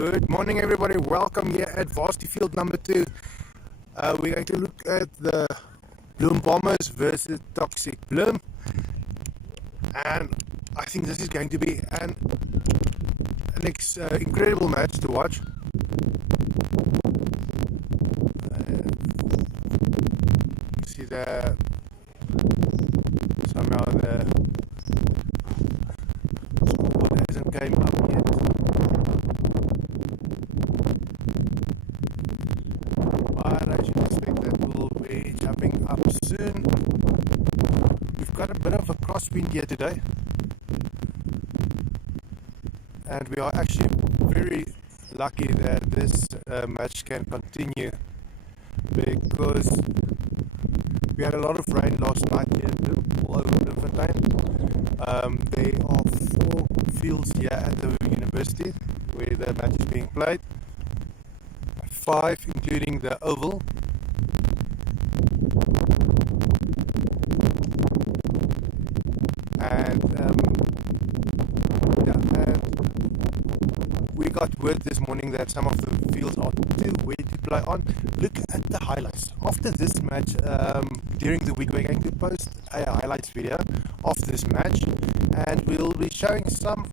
Good morning, everybody. Welcome here at Varsity Field number 2. We're going to look at the Bloem Bombers versus Toxic Bloem, and I think this is going to be an incredible match to watch. You see the somehow the scoreboard hasn't came up yet. But I should expect that we'll be jumping up soon. We've got a bit of a crosswind here today, and we are actually very lucky that this match can continue, because we had a lot of rain last night here in Bloem, all over Bloemfontein. There are 4 fields here at the university where the match is being played. 5 including the oval. And we got word this morning that some of the fields are too wet to play on. Look at the highlights. After this match, during the week, we're going to post a highlights video of this match, and we'll be showing some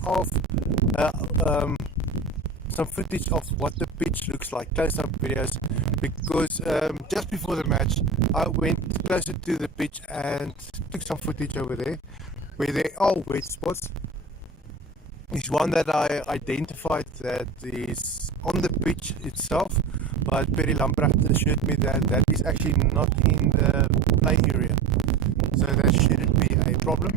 footage of what the pitch looks like, close-up videos, because just before the match I went closer to the pitch and took some footage over there where there are wet spots. Is one that I identified that is on the pitch itself, but Perry Lamprecht assured me that that is actually not in the play area, so that shouldn't be a problem.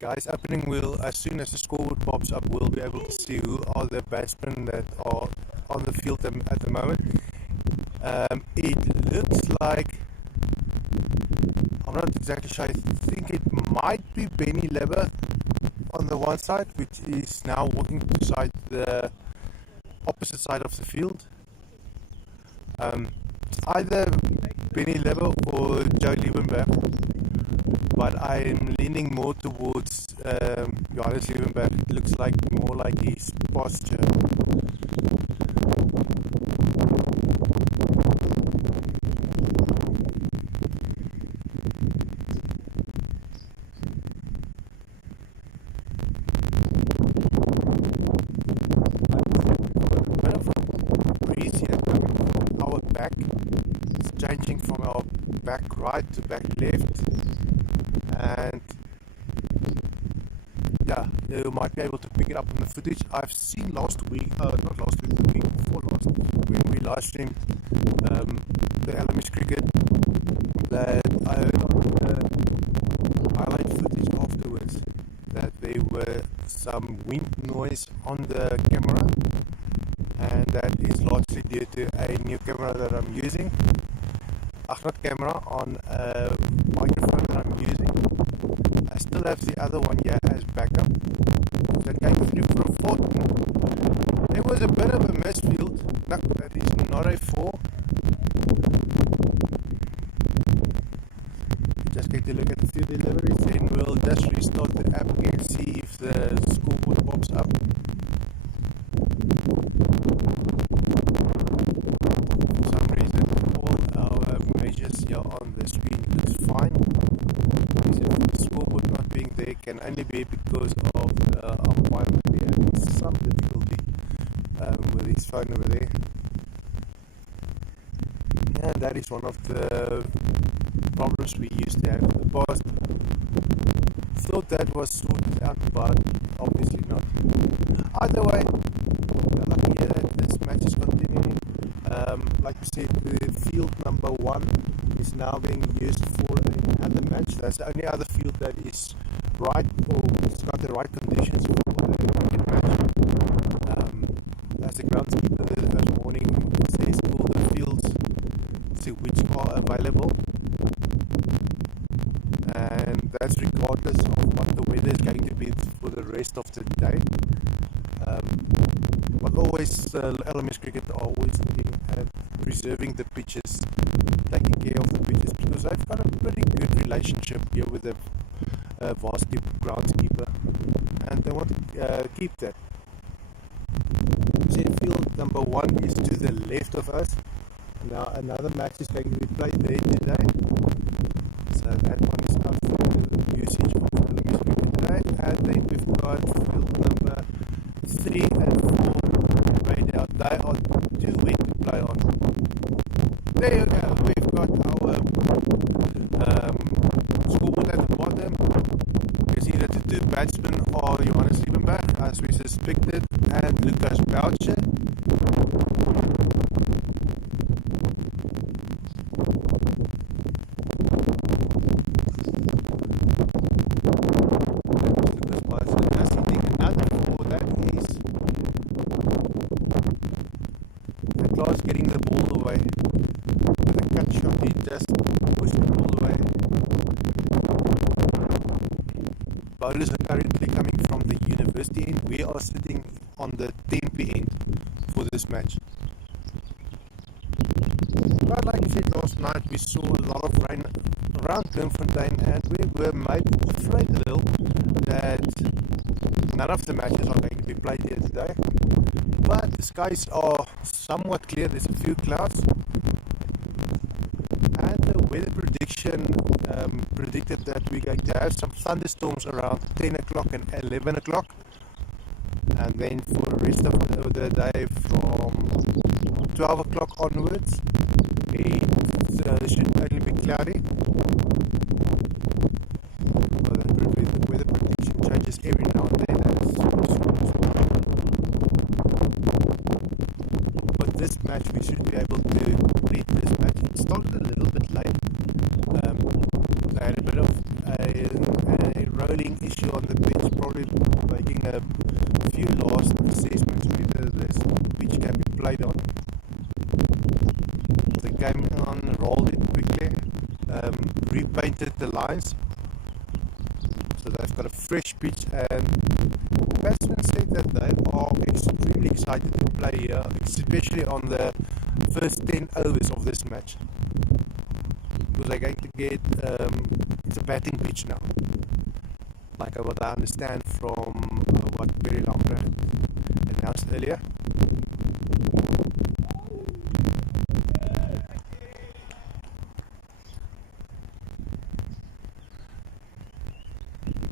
Guys, opening wheel, as soon as the scoreboard pops up, we'll be able to see who are the batsmen that are on the field at the moment. It looks like, I'm not exactly sure, I think it might be Benny Leber on the one side, which is now walking to the opposite side of the field. It's either Benny Leber or Joe Liebenberg, but I'm leaning more towards Johannes Liebenberg. It looks like more like his posture. A bit of a breeze here coming from our back. It's changing from our back right to back left. And yeah, you might be able to pick it up on the footage. I've seen last week, not last week, the week before last, when we live streamed the LMS cricket, that I heard on the highlight footage afterwards that there were some wind noise on the camera, and that is largely due to a new camera that I'm using. Not camera, on a microphone that I'm using. I still have the other one here as backup. That came through for a 4. There was a bit of a misfield. No, that is not a 4. Just going to look at the field deliveries, then we'll just restart the app again, see if the scoreboard pops up. For some reason, all our measures here on the screen looks fine. The scoreboard not being there can only be because of the umpire maybe having some difficulty with his phone over there. And that is one of the problems we used to have in the past. Thought that was sorted out, but obviously not. Either way, we're lucky that this match is continuing. Like I said, the field number 1 is now being used for another match. That's the only other field that is right, or it's got the right conditions for the cricket match. As the groundskeeper this morning says, all the fields which are available, and that's regardless of what the weather is going to be for the rest of the day. but always LMS Cricket are always looking at preserving the pitches, taking care of the pitches, because I've got a pretty good relationship here with the varsity groundskeeper, and they want to keep that. Field number 1 is to the left of us. Now another match is going to be played there today, so that one is out for usage of LMS Cricket today. And then we've got field number 3 and 4 right out. They are too wet to play on. There you go, we've got our scoreboard at the bottom. You can see that the two batsmen are Johannes Liebenberg, as we suspected, and Lucas Boucher. Getting the ball away with a cut shot, he just pushed the ball away. Bowlers are currently coming from the university end. We are sitting on the Tempe end for this match. But like I said last night, we saw a lot of rain around Bloemfontein, and we were maybe afraid a little that none of the matches are going to be played here today. But the skies are somewhat clear. There's a few clouds, and the weather prediction predicted that we're going to have some thunderstorms around 10 o'clock and 11 o'clock, and then for the rest of the day from 12 o'clock onwards it should only be cloudy. Well, the weather prediction changes every now and then. This match, we should be able to complete this match. It started a little bit late. They had a bit of a rolling issue on the pitch, probably making a few last assessments whether this pitch can be played on. They came on, rolled it quickly, repainted the lines, so they've got a fresh pitch, and the batsmen said that they are extremely excited to play here, especially on the first 10 overs of this match, because they're going to get it's a batting pitch now, like what I understand from what Barry Lambert announced earlier.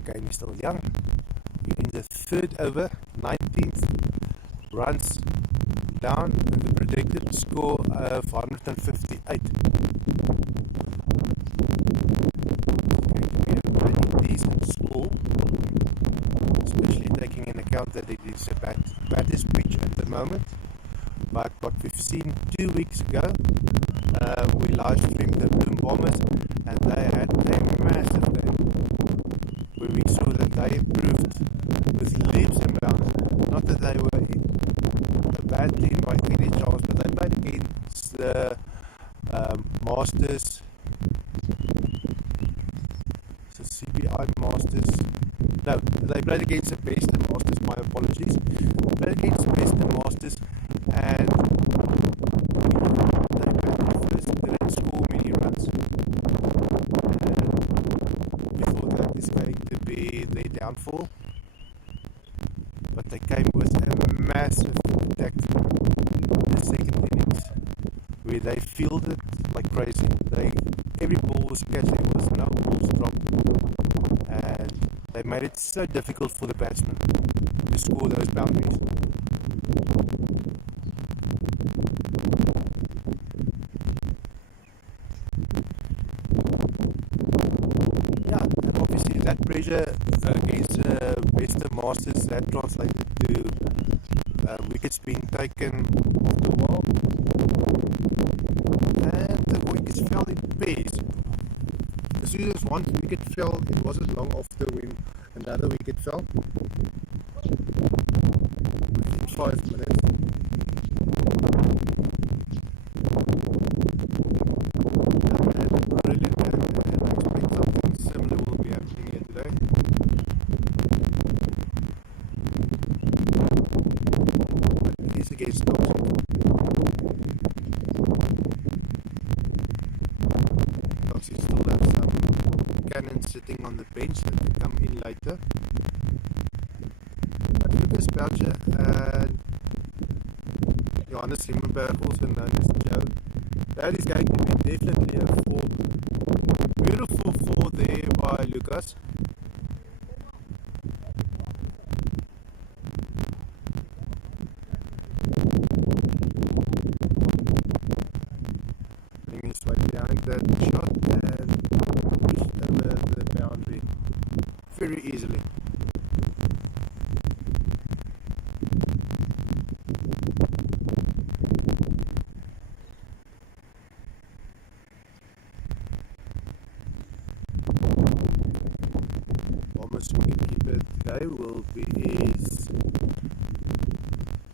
Game is still young. We're in the third over, 19th runs down, and the predicted score of 158. It's going to be a pretty decent score, especially taking into account that it is a batter's pitch at the moment. But what we've seen 2 weeks ago, we live streamed the Bloem Bombers, and they had a massive game where we saw that they improved with leaps and bounds. Not that they were a bad team by any chance, but they played against the Masters, so CBI Masters. No, they played against the best and Masters. My apologies. They played against the best and Masters, and they batted first, didn't score many runs. We thought that is going to be their downfall, but they came with a massive attack in the second innings, where they fielded like crazy. Every ball was catched, there was no balls dropped, and they made it so difficult for the batsmen to score those boundaries. Yeah, and obviously that pressure against Western Masters, that translated to wickets being taken off the wall, and the wickets fell in pairs. As soon as one wicket fell, it wasn't long after when another wicket fell. Within 5 minutes. Brilliant, and I expect something similar will be happening here today. But against toxic. Toxic still have some cannons sitting on the bench that will come in later. But Lucas Belcher and Johannes Himmelberg, also known as Joe, that is going to be definitely a 4. Beautiful 4 there by Lucas. Bringing his way behind that shot and pushed over the boundary very easily. Almost wicketkeeper today will be is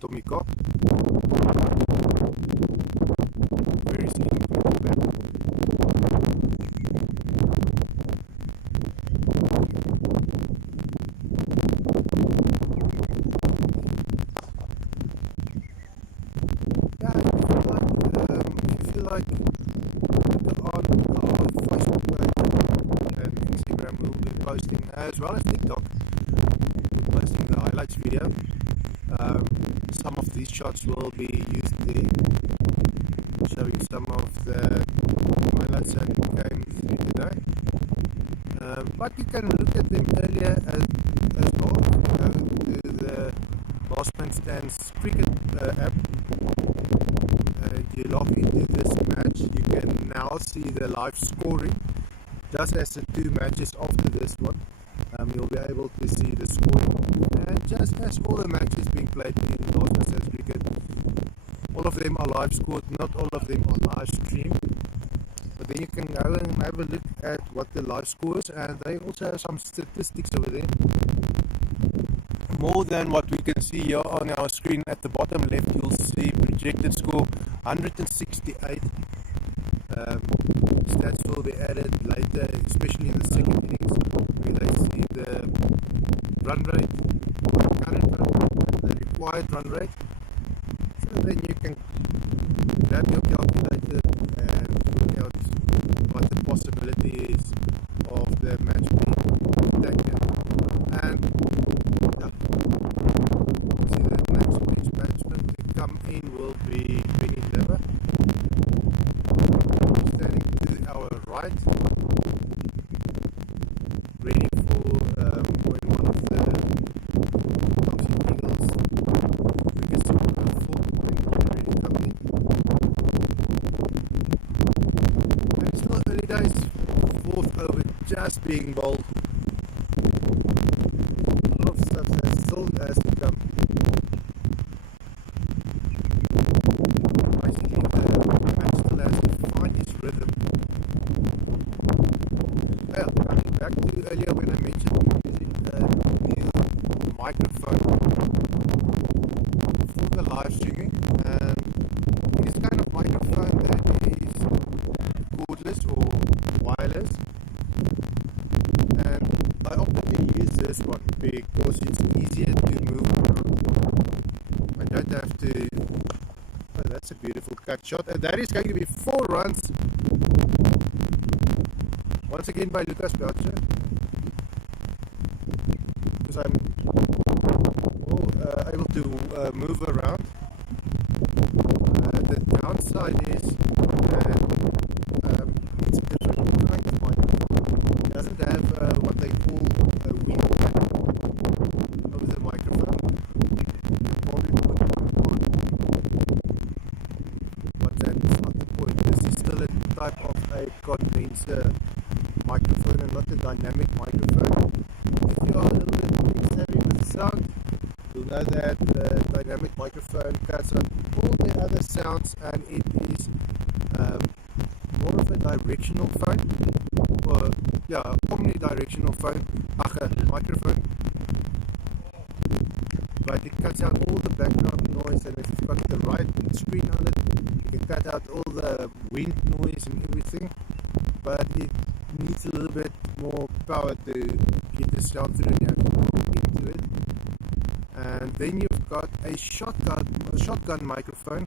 Tommy Cock. Very skilled back. Yeah, if you feel like on our Facebook page and Instagram, we'll be posting as well as TikTok, posting the highlights video. Some of these shots will be used there, showing some of the highlights that came through today. But you can look at them earlier as well. If you go to the Last Man Stands cricket app, you log into this match, you can now see the live scoring. Just as the 2 matches after this one, you'll be able to see the scoring. And just as all the matches being played in Last Man Stands cricket, all of them are live scored, not all of them are live streamed. But then you can go and have a look at what the live scores, and they also have some statistics over there. More than what we can see here on our screen. At the bottom left, you'll see projected score 168. Stats will be added later, especially in the second innings, where they see the run rate, the current run rate, the required run rate. So then you can grab your calculator and work out what the possibility is of the match being taken. And yeah, see the next batsman to come in will be Benny Lever, standing to our right, ready for when one of the Toxic Eagles wickets to go full, when he's ready to come in. And it's still early days, 4th over just being bowled. A lot of stuff that still has to come. Basically, the match still has to find its rhythm. Well, coming back to earlier when I mentioned we're using a new microphone for the live streaming, and this kind of microphone that is cordless or wireless, and I opted to use this one because it's easier to move around. I don't have to. Oh, that's a beautiful cut shot, and that is going to be 4 runs. Once again by Lucas Belcher, because I'm able to move around. The downside is that it's a different kind of microphone. It doesn't have what they call a wing cap over the microphone. You probably put one on, but that's not the point. This is still a type of a condenser microphone and not a dynamic microphone. If you are a little bit savvy with sound, you'll know that the dynamic microphone cuts out all the other sounds, and it is more of a directional phone, or yeah, omnidirectional phone, microphone. But it cuts out all the background noise, and if you've got the right screen on it, you can cut out all the wind noise and everything. But it needs a little bit more power to get the sound through, and you have to go into it. and then you've got a shotgun microphone,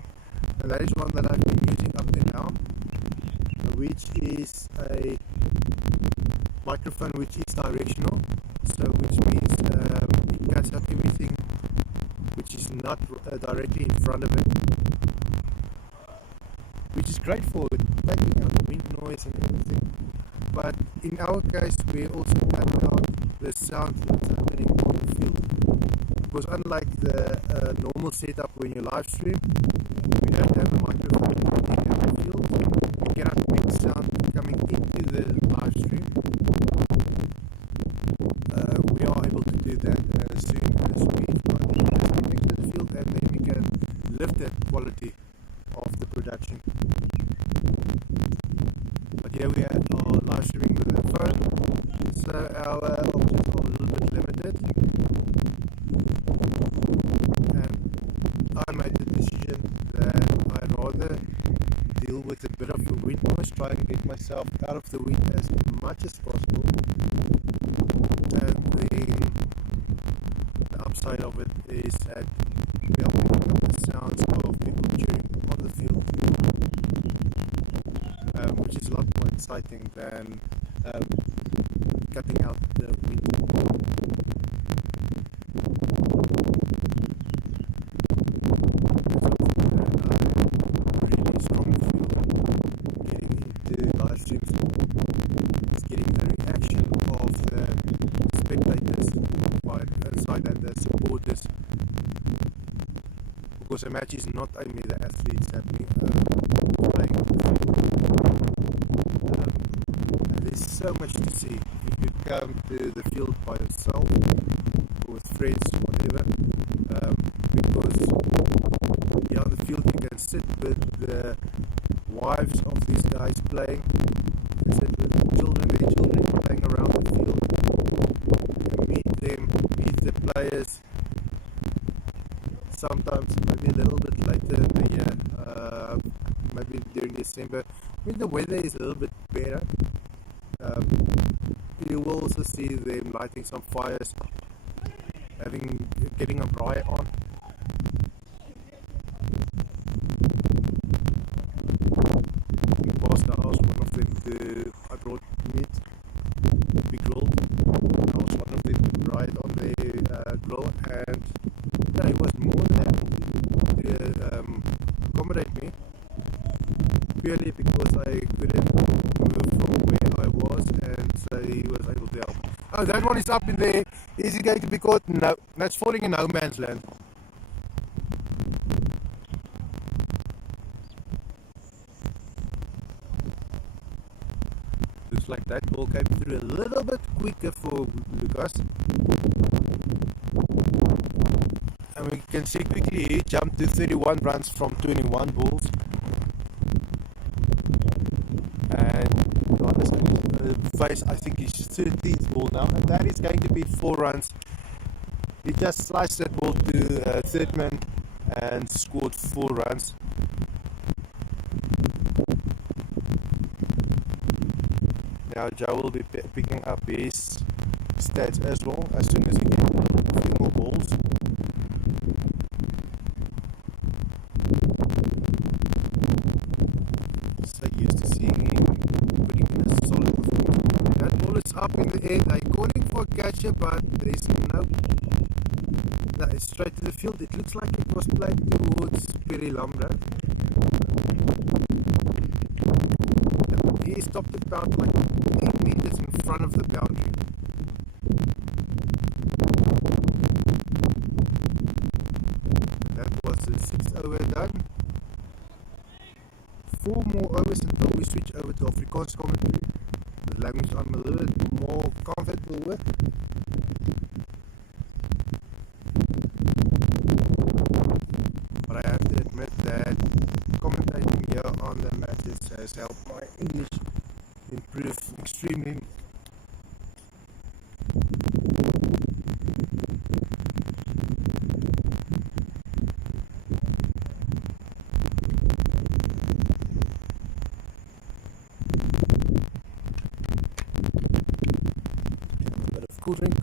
and that is one that I've been using up to now, which is a microphone which is directional, so which means it cuts out everything which is not directly in front of it, which is great for taking out wind noise and everything. But in our case, we also cut out the sound that's happening in the field, because unlike the normal setup when you live stream, we don't have a microphone in our field. We cannot make sound coming into the live stream. We are able to do that as soon as we've got the sound next to the field, and then we can lift the quality of the production. But here we are live streaming with the phone, so our options are a little bit limited. And I made the decision that I'd rather deal with a bit of the wind noise, try and get myself out of the wind as much as possible. And then the upside of it is that we are picking up the sounds of people chewing on the field, which is a lot more exciting than cutting out the wind. Really strongly feel getting into live streams is getting the reaction of the spectators side and the supporters, because a match is not only the athletes happening playing on the field. And there's so much to see if you come to the field by yourself or with friends, whatever, because on the field you can sit with the wives of these guys playing, you can sit with their children playing around the field, you can meet them, meet the players, sometimes maybe a little bit later in the year, maybe during December, when the weather is a little bit better. You will also see them lighting some fires, getting a braai on. Past the house, one of them I brought meat, big grilled. I was one of them to braai on the grill, and he was more than happy to accommodate me, purely because I couldn't move from where I was, and so he was able to help. Oh, that one is up in there. Is he going to be caught? No, that's falling in no man's land. Looks like that ball came through a little bit quicker for Lucas. And we can see quickly he jumped to 31 runs from 21 balls. And Johannes face, I think, his 13th ball now, and that is going to be 4 runs. He just sliced that ball to third man and scored 4 runs. Now Joe will be picking up his stats as well as soon as he gets a few more balls. So used to seeing him putting in a solid performance. That ball is up in the air. They're calling for a catcher, but there's no. That is straight to the field. It looks like it was played towards Perry Lambra. He stopped about like 8 meters in front of the boundary. That was the 6th over done. 4 more overs until we switch over to Afrikaans commentary, the language I'm a little bit more comfortable with. But I have to admit that commentating here on the matches has helped my English improve extremely. A bit of cool drink.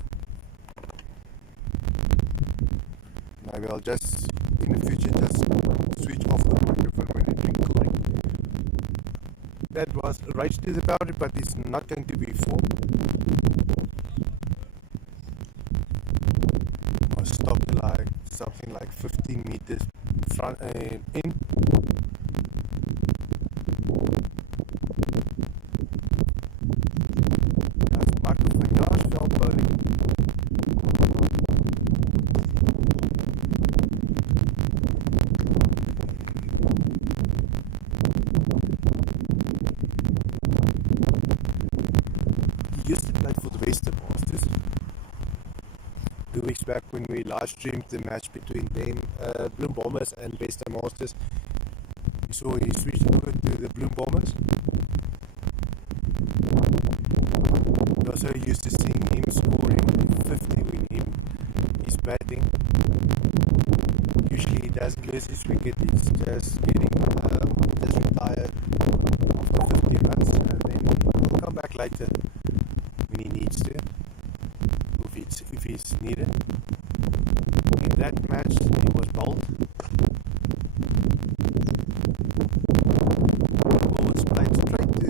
Maybe I'll just, in the future, just switch off the microphone when I drink cooling. That was a race to the boundary, but it's not going to be full. I stopped like something like 15 meters front in. That's Marco van Jaarsveld bowling. He used to play for the Western Masters. 2 weeks back when we live streamed the match between them, Bloem Bombers and Western Masters, we saw he switched over to the Bloem Bombers. We also used to seeing him scoring 50 when he's batting. Usually he doesn't lose his wicket, he's just getting just retired after 50 runs, and then he'll come back later when he needs to, if he's needed. In that match he was bowled. The ball was played straight to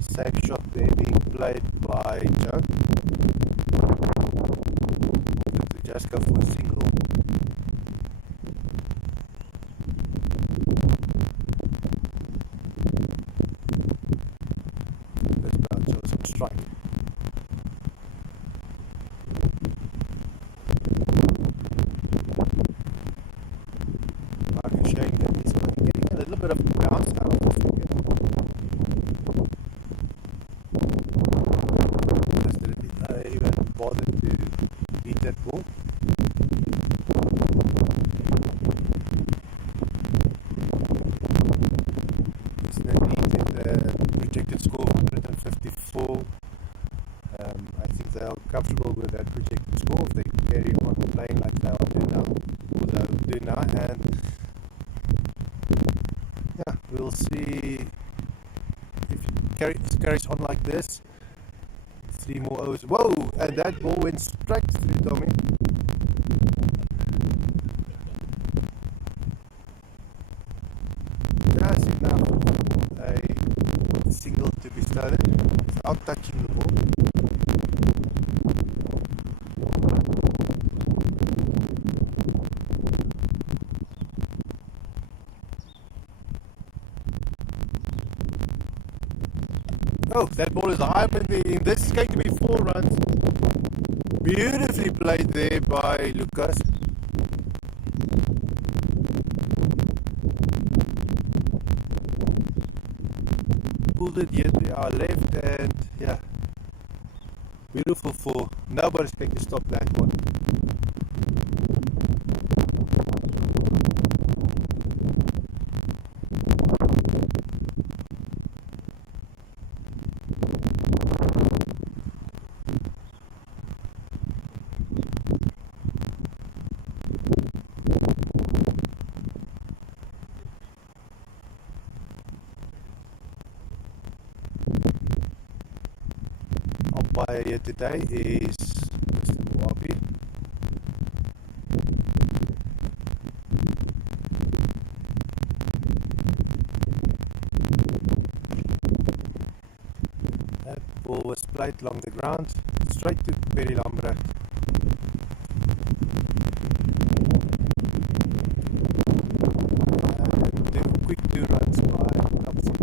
safe shot there being played by Joe. To just go for a single. That's about Joe's on strike. Mark is showing that he's getting a little bit of bounce out of the wicket. Even bothered to beat that ball. It's no need in the projected score of 154. I think they are comfortable with that projected score if they carry on playing like they are doing now, or they do now, and yeah, we'll see if it carries on like this. 3 more overs. Whoa! And that ball went straight through Tommy. That's enough for a single to be started without touching the ball. Oh, that ball is high up in this is going to be 4 runs. Beautifully played there by Lucas. Pulled it yet to our left, and yeah, beautiful 4. Nobody's going to stop that one. Umpire here today is Mr. Moabi. That ball was played along the ground, straight to Perry Lambrecht. And quick 2 runs by Kapsel.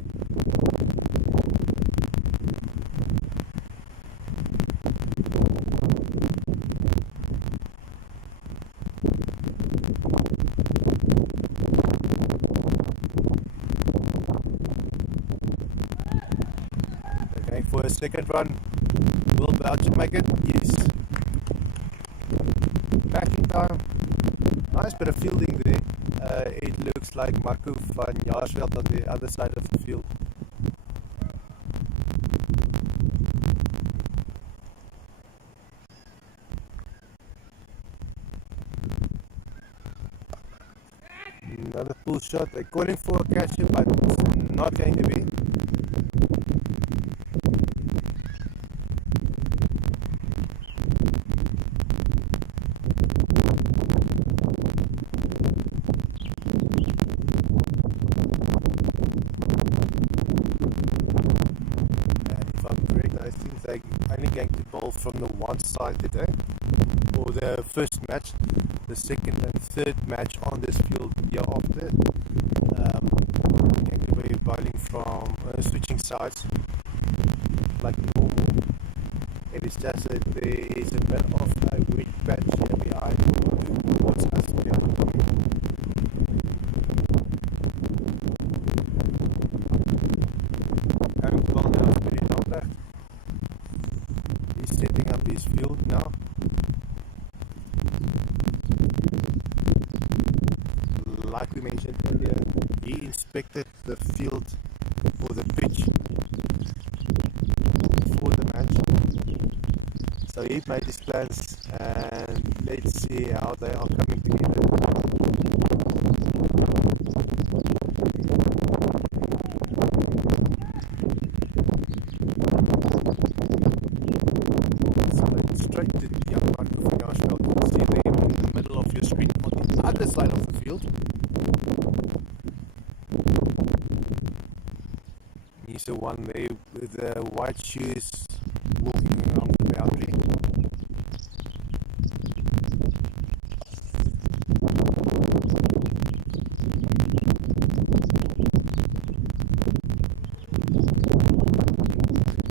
For a second run, will Belgium make it? Yes. Back in time. Nice bit of fielding there. It looks like Marco van Jaarsveld on the other side of the field. Another pull shot. They're calling for a catcher, but it's not going to be. And if I'm correct, I think they're only going to bowl from the one side today. For the first match, the second and third match on this field year after. Going to be bowling from switching sides like normal. It is just that there is a bit of a wet patch here behind towards us behind the Having to bowl now very long left. He's setting up his field now. Like we mentioned earlier, he inspected the field or the pitch before the match. So he made his plans and let's see how they are coming together. So let's straight to the young Marco Vinashveld. You can see them in the middle of your screen on the other side of the field. He's the one there with the white shoes walking along the boundary.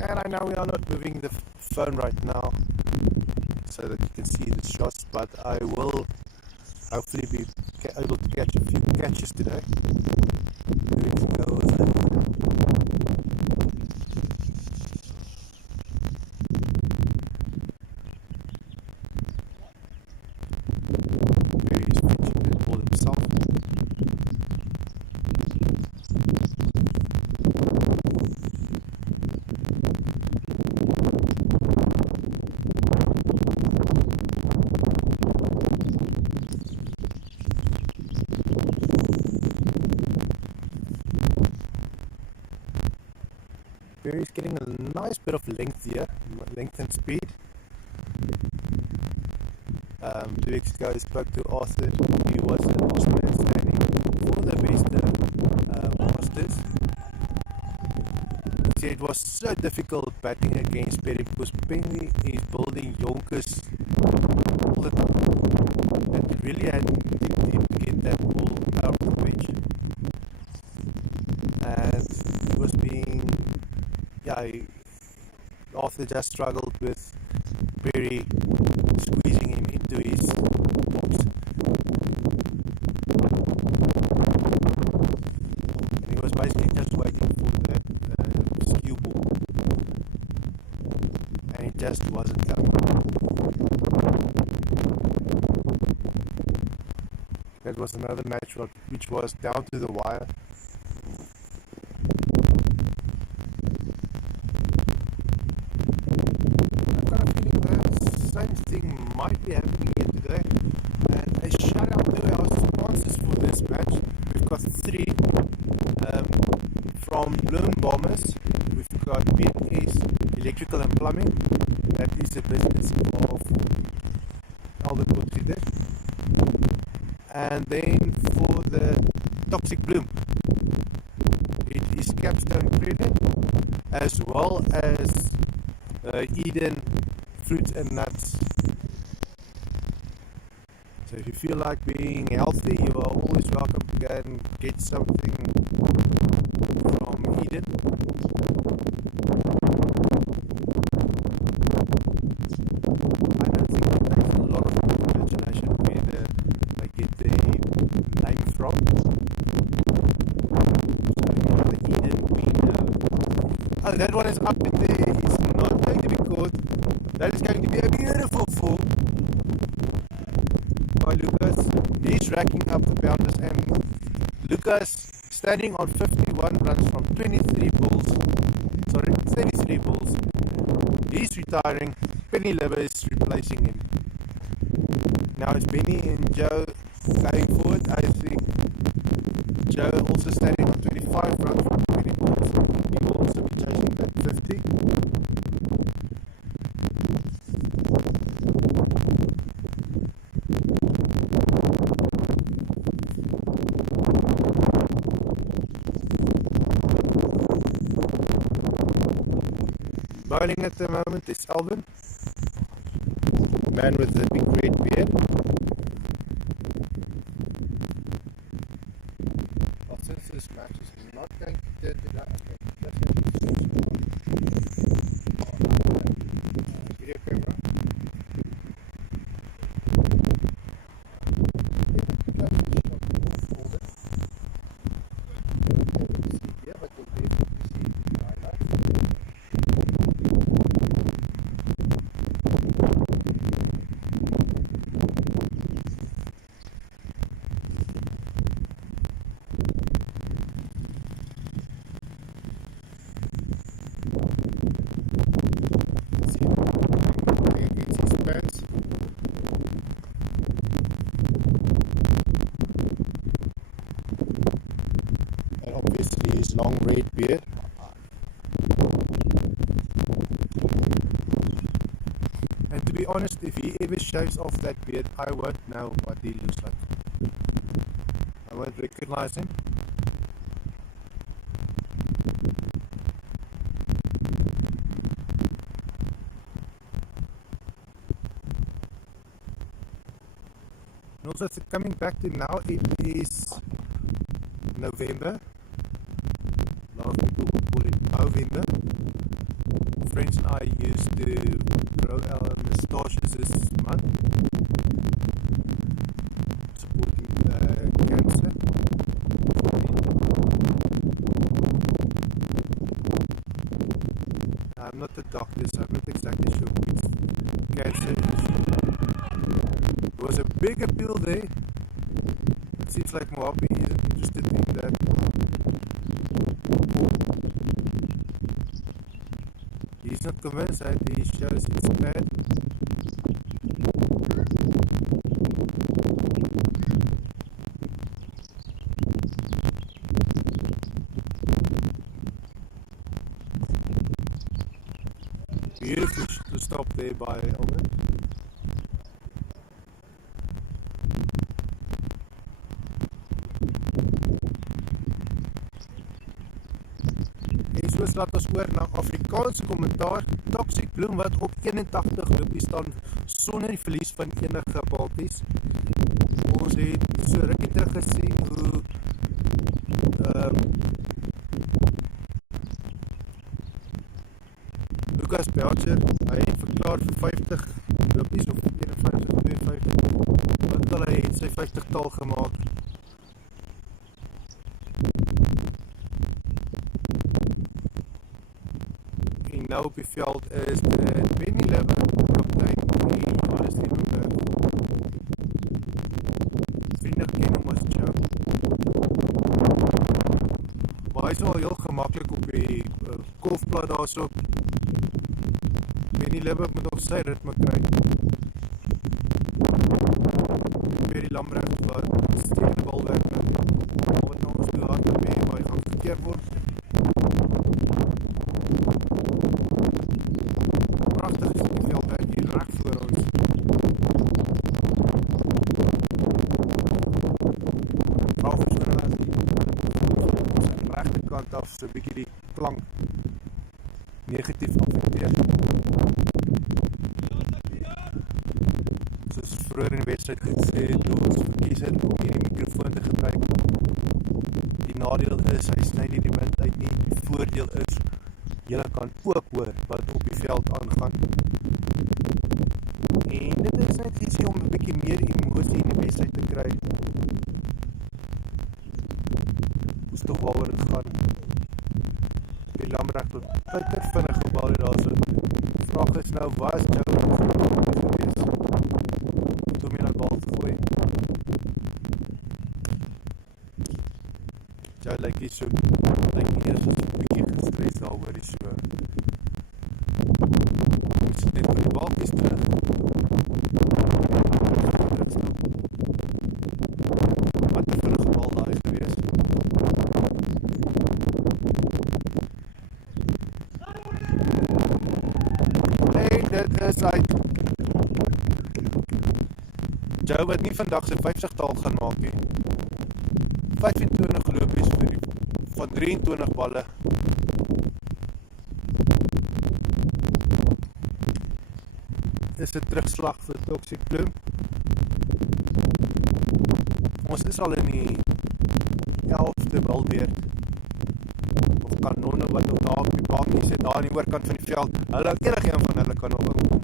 And I know we are not moving the phone right now so that you can see the shots, but I will hopefully be able to catch a few catches today. Barry's getting a nice bit of length here, length and speed. 2 weeks ago I spoke to Arthur, he was the last man standing for the best Masters. He said it was so difficult batting against Perry because Perry is building yonkers all the time. And it really had to get that ball out of the pitch. And he was being, Arthur just struggled with Perry squeezing him into his box. And he was basically just waiting for that skew ball. And it just wasn't coming. That was another match which was down to the wire. Might be happening here today, and a shout out to our sponsors for this match. We've got 3 from Bloem Bombers. We've got BNS Electrical and Plumbing, that is the business of Albert Potgieter, and then for the Toxic Bloem, it is Capstone Credit, as well as Eden Fruits and Nuts. So if you feel like being healthy, you are always welcome to go and get something from Eden. I don't think it takes a lot of imagination where they get their name from. So you got the Eden Queen. Oh, that one is up in there. It's not going to be caught. That is going to be a beautiful fall by Lucas. He's racking up the bounders, and Lucas standing on 51 runs from 33 balls. Sorry, 33 balls. He's retiring. Penny Lever is replacing him. Now it's Benny and Joe going forward. I think Joe also standing on 25 runs from 20 balls. He will also be chasing that 50. Bowling at the moment is Alvin, man with the big red beard. Well, since this match is not going to turn to that, okay, that's going to be video camera. And obviously his long red beard. And to be honest, if he ever shaves off that beard, I won't know what he looks like. I won't recognize him. And also coming back to now, it is November. A lot of people will call it November. Friends and I used to grow our moustaches this month, supporting cancer. I'm not a doctor, so I'm not exactly sure which cancer it is. There was a big appeal there. It seems like Moabi isn't interested in that. He's not convinced that he shows it's bad. Beautiful to stop there by Albert. En soos laat ons oor na Afrikaanse kommentaar. Toxic Bloem wat op 81 loopie staan sonder die verlies van enige balkies. Ons het so rukkie terug gesien hoe Lucas Belcher, hy het verklaar vir 50 loopies of 51, 52, wat al hy het sy 50 tal gemaakt. En nou op die veld is dit Benny Libbe, kaptein en Johannes Liebenberg. Vriendig ken hom as Joe. Maar hy is al heel gemakkelijk op die kolfblad daar so. Benny Libbe moet op sy ritme kry. Perry Lambrecht wat uitstekende balwerk nou het. Wat nou ons toe hard mee, maar hy gaan gekeerd word. Prachtig is die veldwerk hier recht voor ons. Vooral verskoning as die sy rechterkant af so bykie die klank negatief affecteer. Soos vroeger in die wedstrijd gesê het, toe ons verkies het om hierdie microfoon te gebruik. Die nadeel is, hy sny nie die wind uit nie. Die voordeel is, jylle kan ook hoor wat op die veld aangaan. En dit is net gesê om 'n bietjie meer emosie in die wedstrijd te kry. Dis toch waaroor het gaan. Die Lambrecht wat buiter vinnig gebouw het daar so. Die vraag is nou, waar is jou gewees? Om jy na bal te gooi. Jou lyk nie so, lyk nie eers as 'n bietjie gestres daar oor die so. Ons sit net vir die balkies terug. Wat 'n vinnige bal daar is gewees. dit is uit Joe wat nie vandag sy 50-tal gaan maak nie. 25 lopies van 23 balle. Is 'n terugslag vir Toxic Bloem. Ons is al in die 11de balbeurt. Of kanonne wat nog daar op die bankie sit, daar aan die oorkant van die veld. Enige een van hulle kan nog inkom.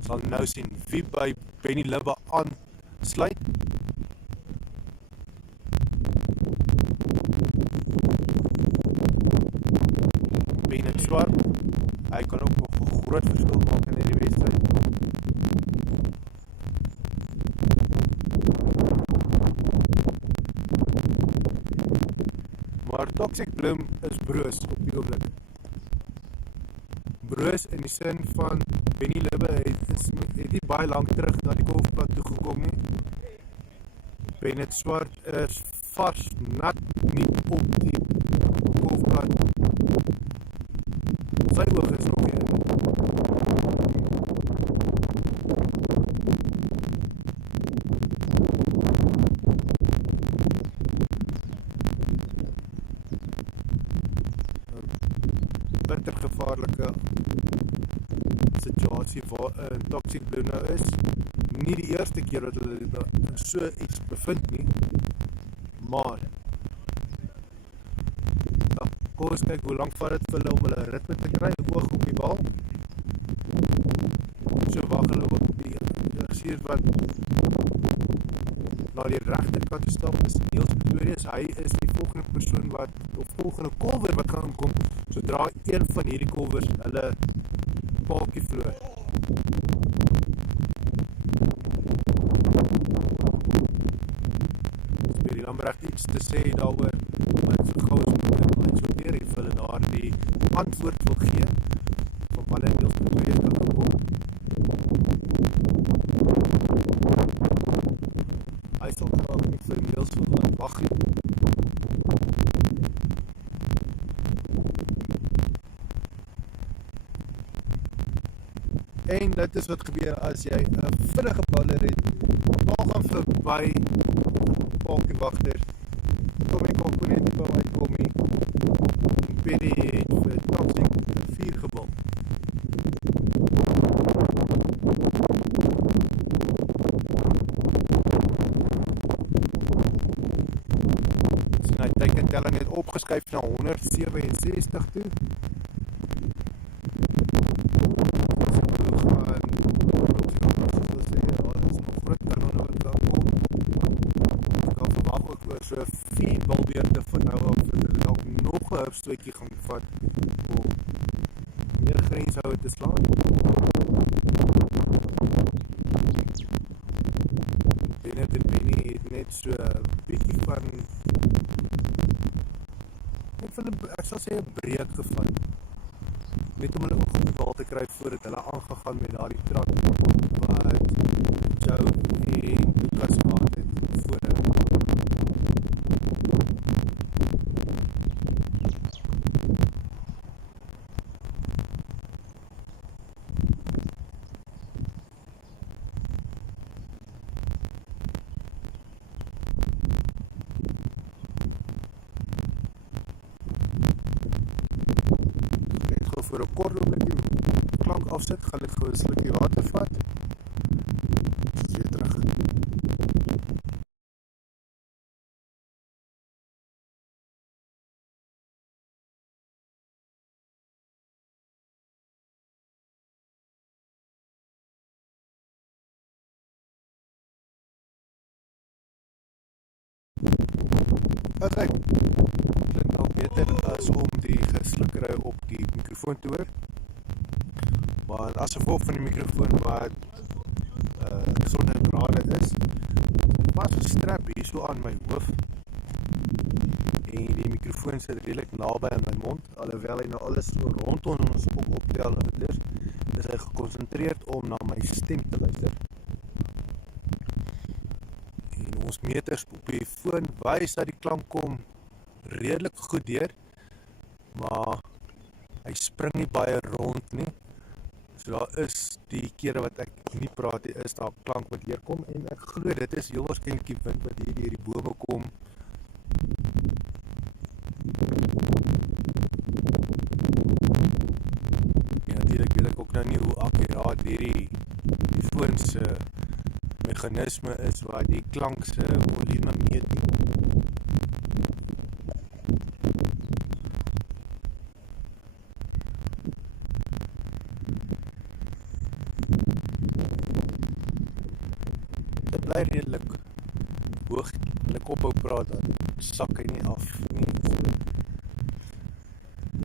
Sal nou sien wie by Benny Libbe aansluit. Benny Swart. Hy kan ook nog 'n groot verskil maak in hierdie wedstryd. Maar Toxic Bloem is broos op die oomblik. Broos in die sin van Benny Libbe het nie baie lank terug na die golfplat toe gekom nie. Benny Swart is vars nat nie op die golfplat. Sy oog is nog nie in. Bittergevaarlike situasie waar Toxic Bloem nou is. Nie die eerste keer dat hulle in so iets bevind nie, maar kom ons kyk hoe lang vat dit vir hulle om hulle ritme te kry, oog op die bal. So wag hulle ook op die regisseur wat na die regterkant stap is Niels Pretorius. Hy is die volgende persoon of volgende kolwer wat gaan kom, sodra een van hierdie kolwers hulle paaltjie verloor. Speel die Lambrecht iets te sê daaroor, maar het so gauw as moontlik al iets sorteer en vir hulle daar die antwoord wil gee van wanneer Niels Pretorius kan gekom. Hy sal graag nie vir Niels wil wag nie. En dit is wat gebeur as jy 'n vinnige baller het. Bal gaan verby paaltjiewagter. Kom ek kon net nie by my kom nie. En Penny het vir Toxic 4 gebal. Sien hy tekentelling het opgeskuif na 167 toe. So 4 balbeurte van nou af, dalk nog 'n hupstootjie gaan vat om meer grenshouer te slaan. Bennett en Penny het net so 'n bietjie van ek sal sê 'n breek gevat. Net om hulle ook op die bal te kry voordat hulle aangegaan met daardie trap wat Joe en Lucas gehad het voor hulle. Voor 'n kort oomblik die klank afsit, gaan ek gou 'n slukkie water vat. Ons is weer terug. Oké. Klink al beter as om die geslukkery op die mikrofoon te hoor. Maar as gevolg van die mikrofoon wat sonder drade is, was gestrap hier so aan my hoof. En die mikrofoon sit redelik naby aan my mond, alhoewel hy nou alles so rondom ons optel is hy gekonsentreerd om na my stem te luister. En ons meters op die foon wys dat die klank kom redelik goed deur, maar hy spring nie baie rond nie. So daar is die kere wat ek nie praat, is daar klank wat deurkom, en ek glo dit is heel waarskynlik die wind wat hier deur die bome kom. En natuurlijk weet ek ook nou nie hoe akkuraat die foon se mechanisme is waar die klank se volume meet nie. Dit bly redelik hoog, en ek ophou praat, dan sak hy nie af nie. So,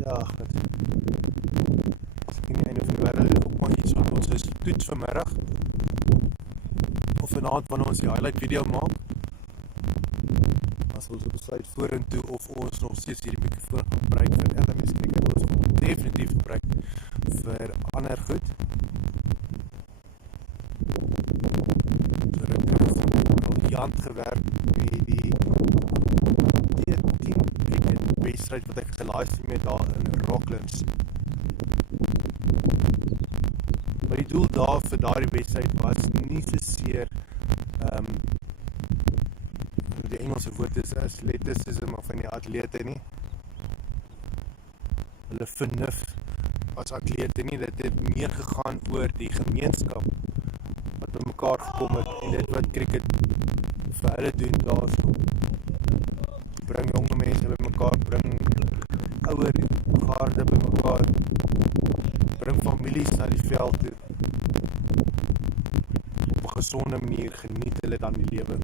ja, dit is nie einde van die wêreld, ook maar iets wat ons is toets vanmiddag, of vanavond wanneer ons die highlight video maak, as ons besluit vorentoe of ons nog steeds hierdie microfoon gebruik vir LMS Cricket, ons gaan definitief gebruik vir ander goed. So ek het briljant gewerk met die T10 cricket wedstryd wat ek gelivestream met daar in Rocklands. Maar die doel daar vir daardie wedstryd was nie soseer die Engelse woord is athleticism van die atlete nie. Hulle vernuf as atlete nie, dit het meer gegaan oor die gemeenskap wat by mekaar gekom het en dit wat cricket vir hulle doen daar so. Bring jonge mense by mekaar, bring ouer garde by mekaar, bring families na die veld toe. Op 'n gesonde manier geniet hulle dan die lewe.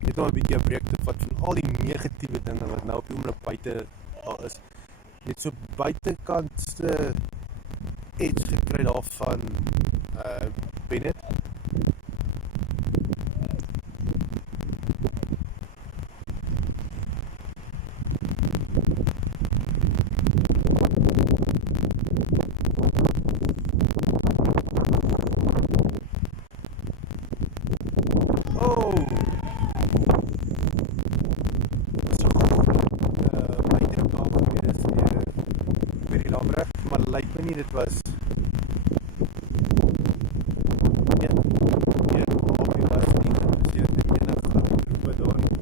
Net al 'n bietjie 'n breek te vat van al die negatiewe dinge wat nou op die oomblik buite al is. Net so buitekantste edge gekry daarvan Bennett. Lyk my nie, dit was Bobby was nie geïnteresseerd in enige uitroepe daar nie.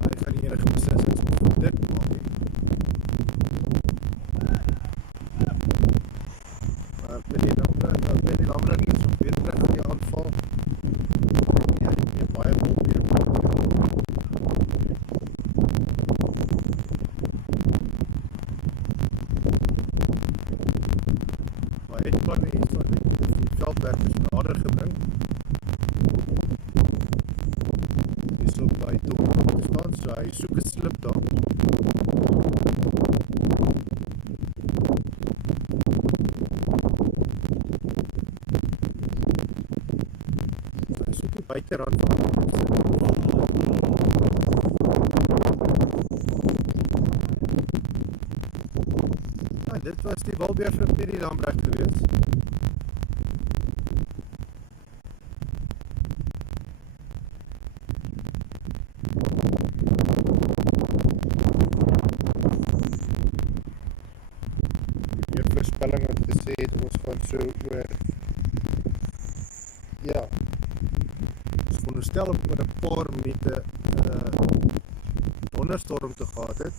Hy gaan nie enige beslissings op dit maak nie. Maar met die Lambert is so weer terug in die aanval. Ja, hy het baie bol weer veldwerkers nader gebring. Hy is ook by Tom staan, so hy soek 'n slip daar. So hy soek die buiterand van dit was die Wilbeer van Perry Lambrecht gewees. Voorspelling wat gesê het, ons gaan so oor ons veronderstel om oor 'n paar minute donderstorm te gehad het,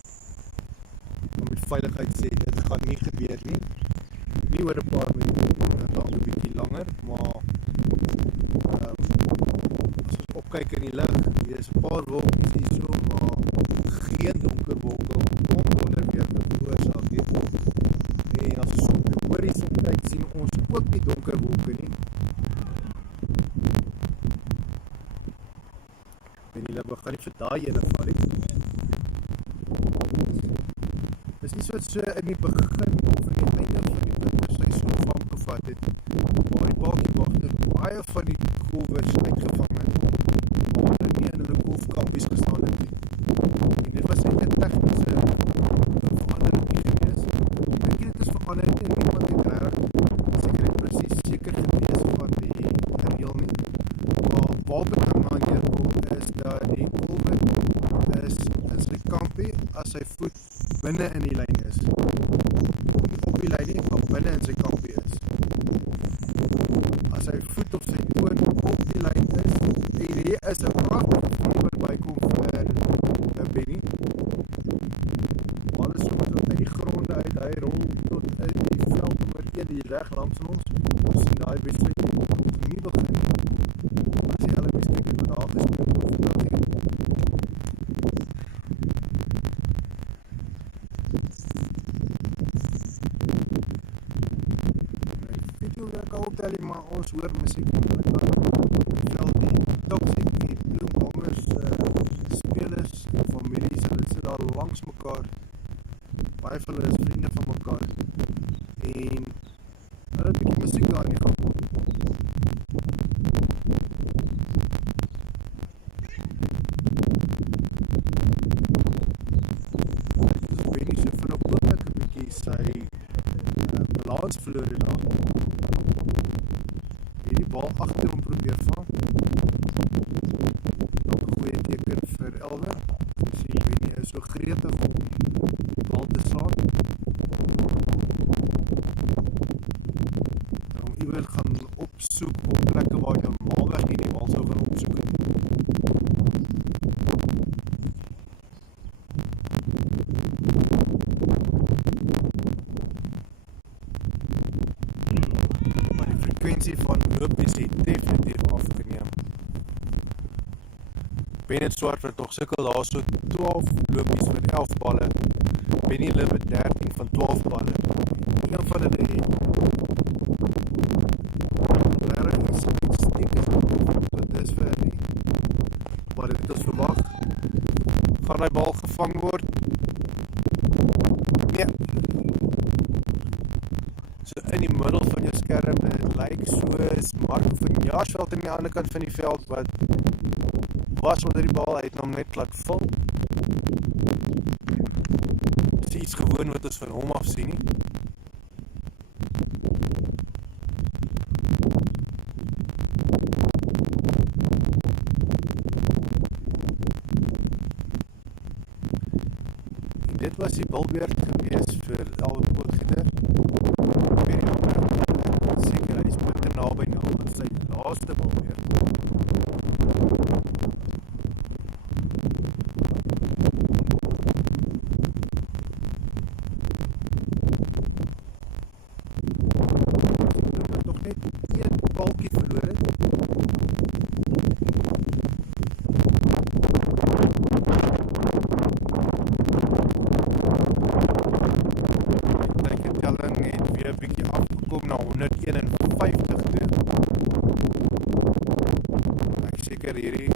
om met veiligheid sê, dit gaan nie gebeur nie oor 'n paar minute, dalk 'n bietjie langer, maar as ons opkyk in die lug, hier is 'n paar wolkies hier so, maar geen donker wolke om donderweer te veroorsaak nie. En as ons op die horizon kyk, sien ons ook nie donker wolke nie. En die we gaan nie vir daai ene val nie. Dis nie soos in die begin of in die einde van die winterseisoen vanggevat het, waar die bakkiewagte baie van die kolwers uitgevang het, maar hulle nie in hulle kolfkampies gestaan het nie. En dit was net 'n tegniese verandering gewees. Ek dink dit is verandering en niemand het reg seker presies seker gewees van die reël nie. daarna neerkom is dat die kolwit is in sy kampie as sy voet binne in die lyn is. Nie op die lyn nie, maar binne in sy kampie is. As sy voet of sy toon op die lyn is, en hier is 'n pragtige vuur wat bykom vir Benny. Alles sommer so uit die gronde uit, hy rol tot uit die veld nommer 1 die reg langs ons. Ons sien daai wedstryd nog nie begin nie. As die LMS cricket wat daar gespeel word vandag nie. Die video werk al tel nie, maar ons hoor musiek en hulle kan die veld die Toxic, die Bloembommers spelers en families, hulle sit daar langs mekaar. Baie van hulle is vriende van mekaar en hulle het 'n bietjie musiek daar in die gang. Benny se vir 'n oomblik 'n bietjie sy balans verloor het daar. Hierdie bal agter hom probeer vang. Nog 'n goeie teken vir Elwe. Jy sien Benny is so gretig om die bal te slaan. Om iewers gaan opsoek op plekke waar jy normaalweg nie die bal sou gaan opsoek het. Maar die frekwensie van lopies het definitief afgeneem. Benny Swart wat nog sukkel daar so 12 lopies vir 11 balle. Benny Lib met 13 van 12 balle. Een van hulle het regtig iets stekens tot is vir nie. Maar dit is verwag. Gaan die bal gevang word? Nee. So in die middel van jou skerm, dit lyk soos Marco van Jaarsveld aan die ander kant van die veld wat was onder die bal, hy het hom net laat vul. Dit is iets gewoon wat ons van hom af sien nie. En dit was die balbeurt gewees vir Elwe Poortgieter. Seker, hy is bitter naby nou aan sy laaste balbeurt. Balkie verloor het. Die tekentelling het weer 'n bietjie afgekom na 151 toe. Ek seker hierdie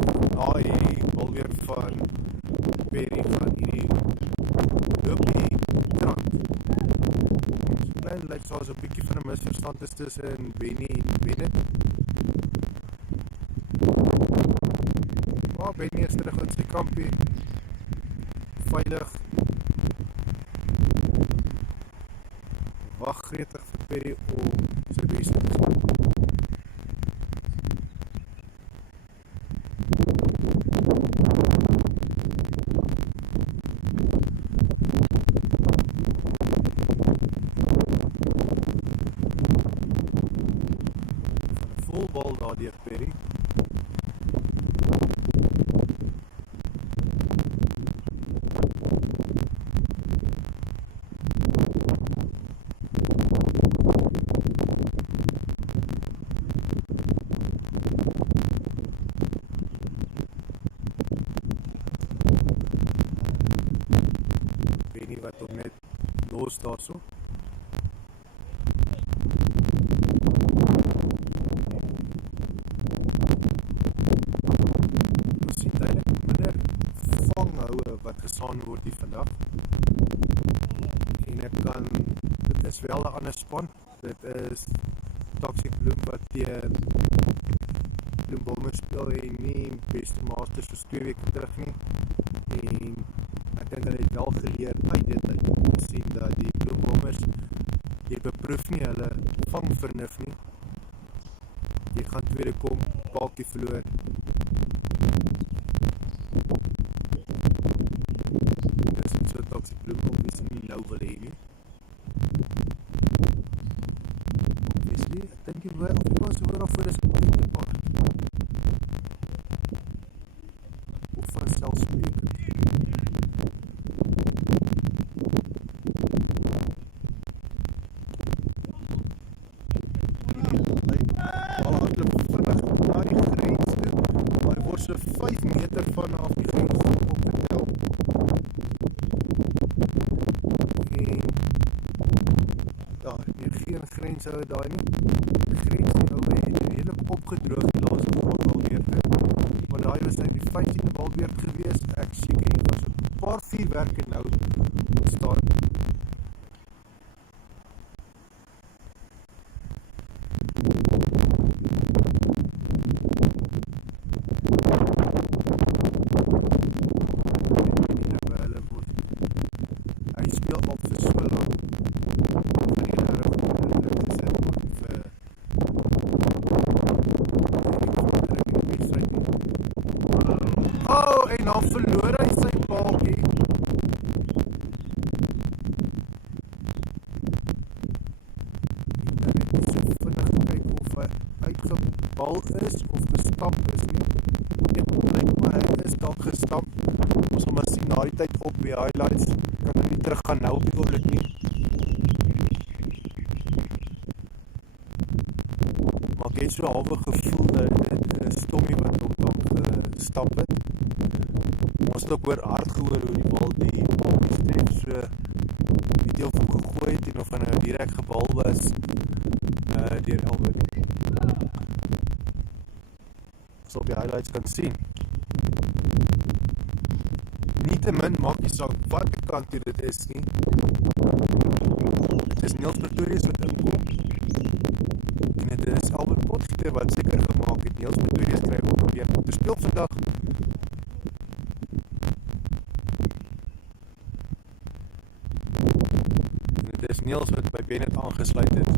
balweer van Perry gaan hierdie loopie trant. Klein lyk soos 'n bietjie van 'n misverstand is tussen Benny en Bennett. Maar Benny is terug in sy kampie. Veilig. Wag gretig vir Perry om sy bes te doen. Bal daar deur Perry. Benny wat hom net los daarso. Wat gesaan word hier vandag. En dit is wel 'n ander span. Dit is Toxic Bloem wat teen Bloembommers speel en nie beste masters soos 2 weke terug nie. En ek dink hulle het wel geleer uit dit uit te sien dat die Bloembommers jy beproef nie hulle vangvernuf nie. Jy gaan tweede kom, balkie verloor. Dis iets wat Taxi Bloem obviously nie nou wil hê nie. Obviously, ek dink die woord Afrikaans woord daarvoor is buitebaard. Of vanselfsprekend. So 5 meter vanaf die grens opgetel. En ja, geen grenshouer daai nie. Die grenshouer het redelik opgedroog die laaste paar balbeerte. Maar daai was nou die 15de balbeert gewees. Ek seker hier was 'n paar vuurwerke nou ontstaan. En dan verloor hy sy balkie. Nou net nie so vinnig kyk of hy uitgebal is of gestamp is nie. Ja, lyk maar hy is dalk gestamp. Ons sal maar sien na die tyd op die highlights. Kan hy nie terug gaan nou op die oomblik nie. Maar ek het so halwe gevoel dat dit is Tommy wat hom dalk gestamp het. Ons het ook hard gehoor hoe die bal bestref, so die deel van gegooi het en of hy nou direct gebal was deur Elwin. Ons op die highlights kan sien. Nietemin maak die saak wat die kant toe dit is nie. Het is Niels Pretorius wat inkom en het is Albert Potgieter wat seker gemaak het. Niels Pretorius krijg ook nog weer te speel vandag. Dis Niels wat by Bennett aangesluit het.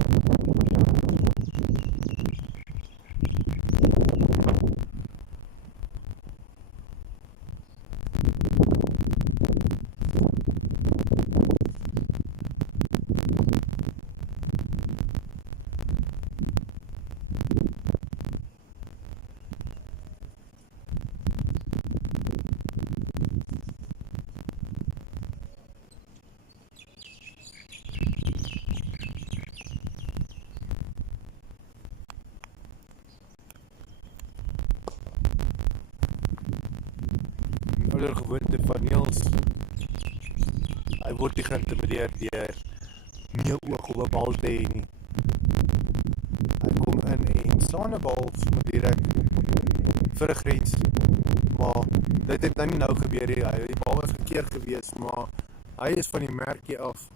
Gewoonte van Niels, hy word nie geïntimideer deur nie oog op 'n bal te hê nie. Hy kom in en slaan 'n bal sommer direk vir 'n grens, maar dit het nou nie nou gebeur nie. Die bal was verkeerd gewees, maar hy is van die merkie af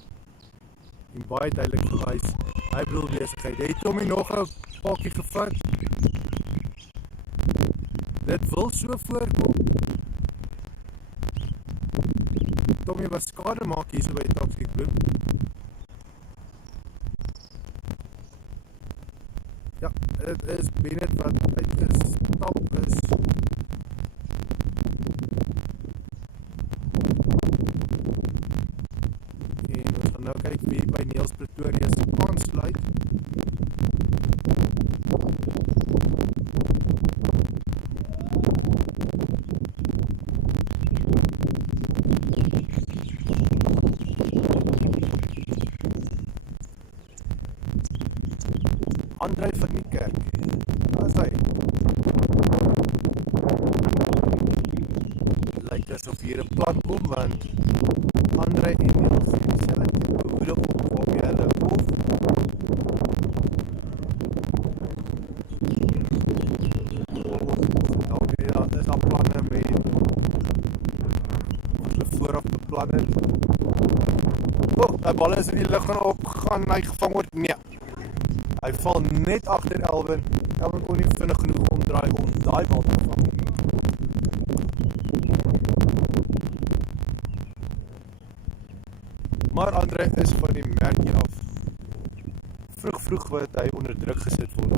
en baie duidelik gewys, hy bedoel besigheid. Hy het Tommy nog 'n pakkie gevat. Dit wil so voorkom. Tommy was skade maak hier so by die Taxi Bloem. Ja, dit is Bennett wat uitgestap is. En ons gaan nou kyk wie by Niels Pretorius aansluit. André van die kerk. Daar is hy. Lyk asof hier 'n plan kom, want André en Niels het dieselfde hoede op waarmee hulle golf. Ja, dit is al planne met hulle vooraf beplan het. Die bal is in die lug en opgegaan en hy gevang word. Nee. Hy val net agter Elwin. Elwin kon nie vinnig genoeg omdraai om daai bal te vang. Maar André is van die merkie af. Vroeg wat hy onder druk gesit word.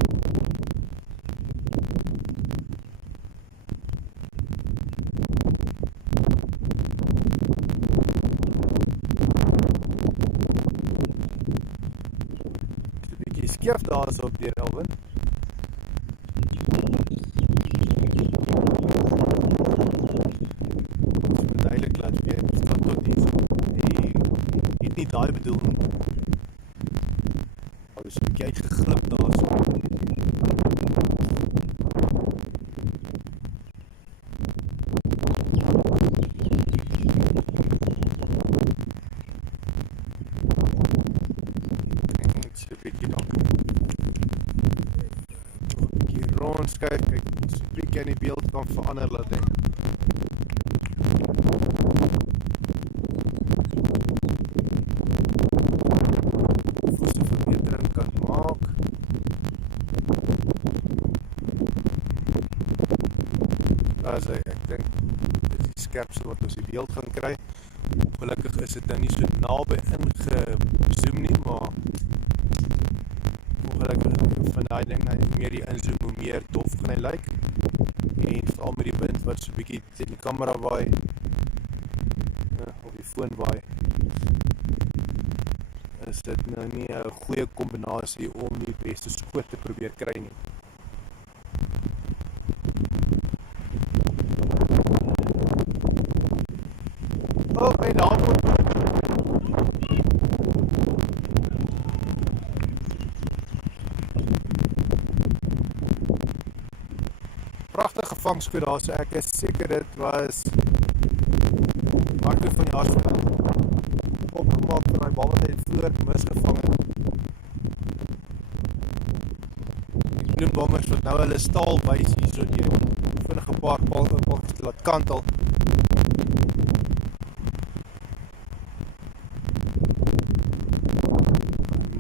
skeef daar is op deur Elwin. Dit is duidelik laat weer, staat tot die het nie daai bedoel nie. Maar is 'n bietjie uitgeglip daar so. Kyk, so 'n bietjie in die beeld kan verander laat dink. Voeste verbetering kan maak. As ek dink dit is die skerpste wat ons die beeld gaan kry. Gelukkig is dit nou nie so naby ingezoom nie, maar ongelukkig van daai ding, meer die inzoom, hoe meer dof gaan hy lyk. En veral met die wind wat so 'n bietjie teen die kamera waai, of die foon waai, is dit nou nie 'n goeie kombinasie om die beste skoot te probeer kry nie. Oh, hey, daar moet pragtige vangskoot daar, so ek is seker dit was Marco van die Jaarsveld opgemaak vir die bal wat hy voor misgevang het. Die Bloembommers wat nou hulle staal wys hier so deur vinnige paar balkies te laat kantel.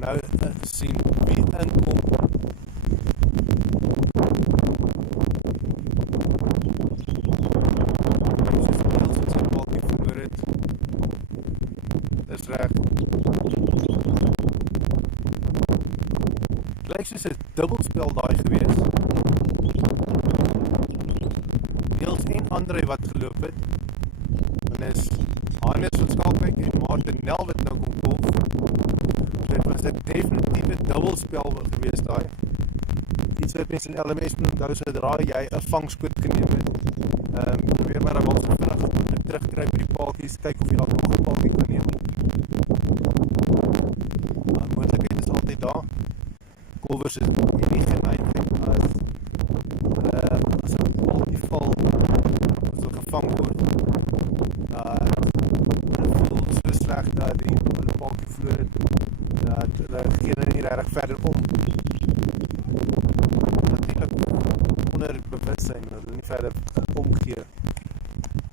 Nou sien wie inkom. Lyk soos 'n dubbelspel daai gewees. Niels en Andre wat geloop het. En is Hannes van Skalkwyk en Martin Nel wat nou kom golf. Dit was 'n definitiewe dubbelspel gewees daai. Iets wat mense in LMS moet onthou sodra jy 'n vangskoot geneem het. Probeer maar wel so vinnig as moontlik terugkry by die paaltjies, kyk of jy dalk nog 'n paaltjie kan neem. Moontlikheid is altyd daar. Golfers is nie geneig as 'n paaltjie val, as hulle gevang word. Hulle voel so sleg dat die paaltjie verloor het, dat hulle geen nie regtig verder om. Natuurlik onder bewussyn, dat hulle nie verder omgee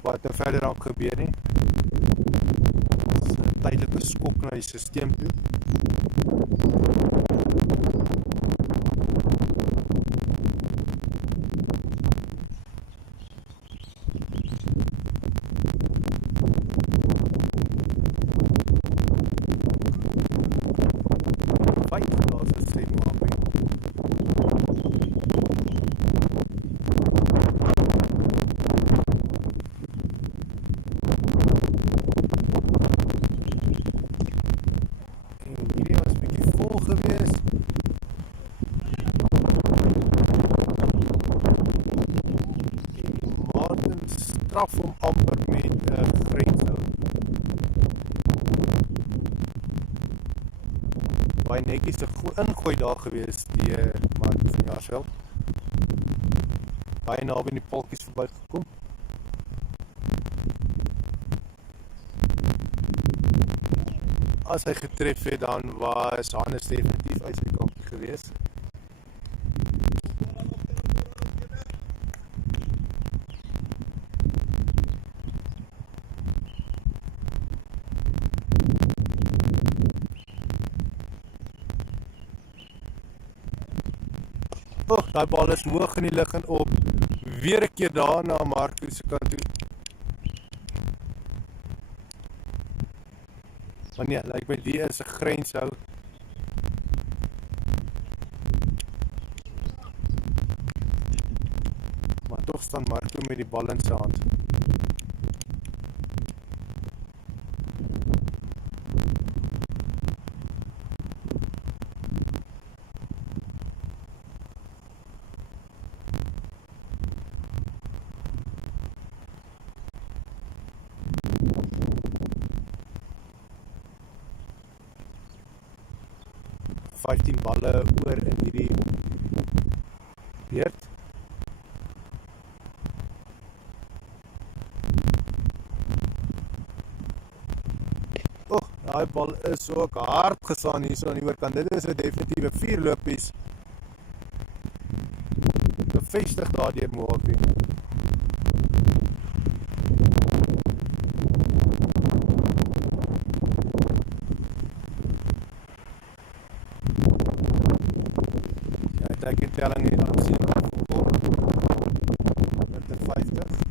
wat nou verder aan gebeur nie. Dit is 'n tydelike skok na die sisteem toe. Straf hom amper met 'n grenshou. Baie netjies 'n ingooi daar gewees die Marco van Jaarsveld. Baie naby die paaltjies verby gekom. As hy getref het, dan was Hannes definitief uit sy kampie gewees. Daai bal is hoog in die lug en op. Weer 'n keer daar na Marco se kant toe. Maar nee, lyk my die is 'n grenshou. Maar tog staan Marco met die bal in sy hand. 15 balle oor in hierdie beurt. Daai bal is ook hard geslaan hier so aan die oorkant. Dit is 'n definitiewe 4 lopies. Bevestig daar deur Moakie. Ja, ek dink die telling hier aan sien kom. Met 'n 50.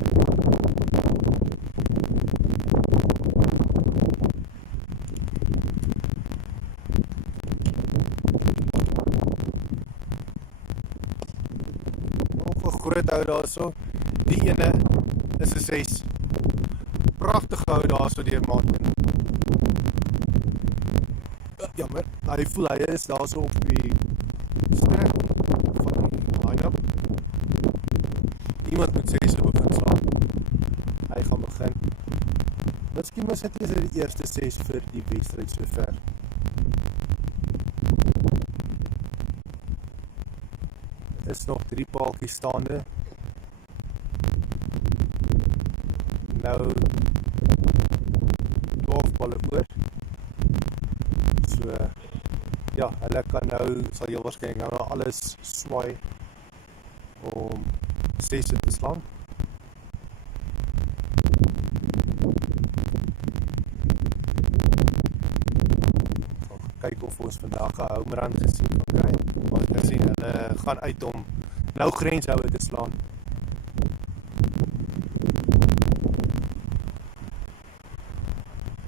Groot hou daar so. Die ene is 'n 6. Pragtig hou daar so deur Martin. Jammer, hy voel hy is daar so op die strek van die line-up. Iemand moet 6 begin slaan. Hy gaan begin. Miskien was dit die eerste 6 vir die wedstryd sover. Is nog 3 paaltjies staande. Nou 12 balle oor. So ja, hulle kan nou, sal heel waarskynlik nou alles swaai om 6 te slaan. Kyk of ons vandag 'n homerun gesien kan kry. Maar ek sien hulle gaan uit om nou grenshouer te slaan.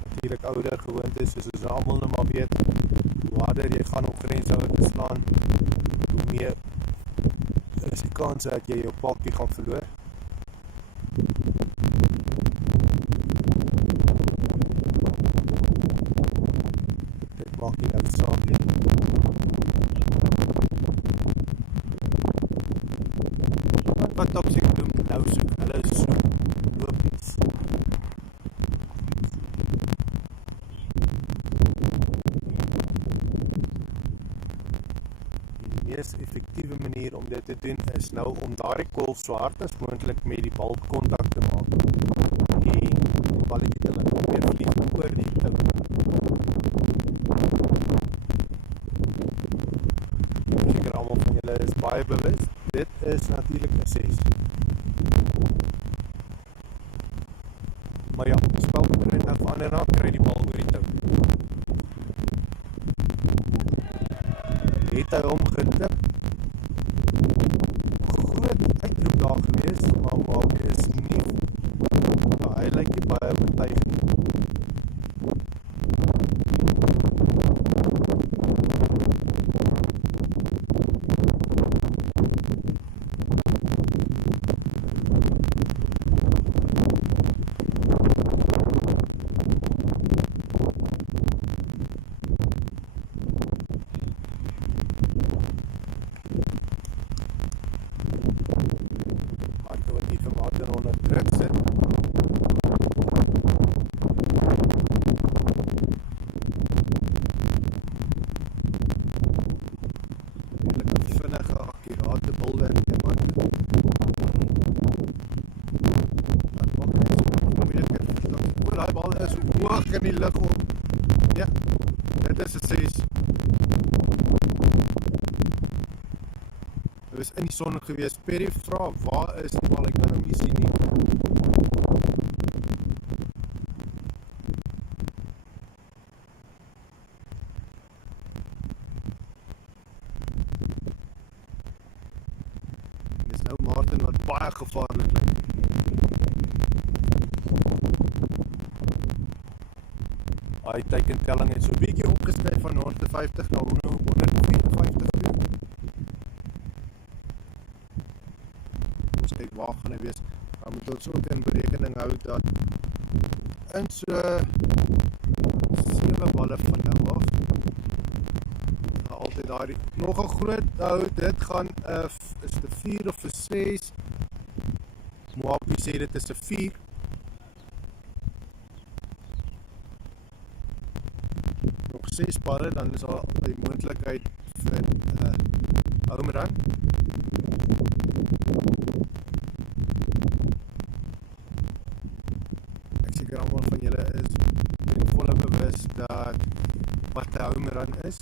Natuurlik ouer gewoontes, soos ons almal nou maar weet, hoe harder jy gaan om grenshouer te slaan, hoe meer is die kans dat jy jou pakkie gaan verloor. Dit maak nie nou saak nie. Wat op sy Bloem nou soek, hulle soek lopies. Die mees effektiewe manier om dit te doen is nou om daardie kolf so hard as moontlik met die bal kontak te maak. En die balletjie te laat weer vlieg oor die tou. Seker almal van julle is baie bewus. Dit is natuurlik 'n 6. Maar ja, spel begin dan verander en kry die bal oor die tou. Het hy hom getip? Groot uitroep daar gewees, maar is nie. Ja, hy lyk nie baie oortuigend. In die lug op. Ja, dit is 'n 6. Hy is in die son gewees. Perry vra, waar is die bal? Ek kan hom nie sien nie. Dit is nou Martin wat baie gevaarlik lyk. Hy teken telling het so 'n bietjie opgeskryf van 150 na 154 toe. Ons kyk waar gaan hy wees. Dan moet ons ook in berekening hou dat in so 7 balle van nou af. Nou altyd daar nog 'n groot hou, dit gaan is dit 'n 4 of 'n 6. Moapie sê dit is 'n 4. 6 palle, dan is daar die moontlikheid vir home run. Ek seker almal van julle is volle bewus dat wat 'n home run is.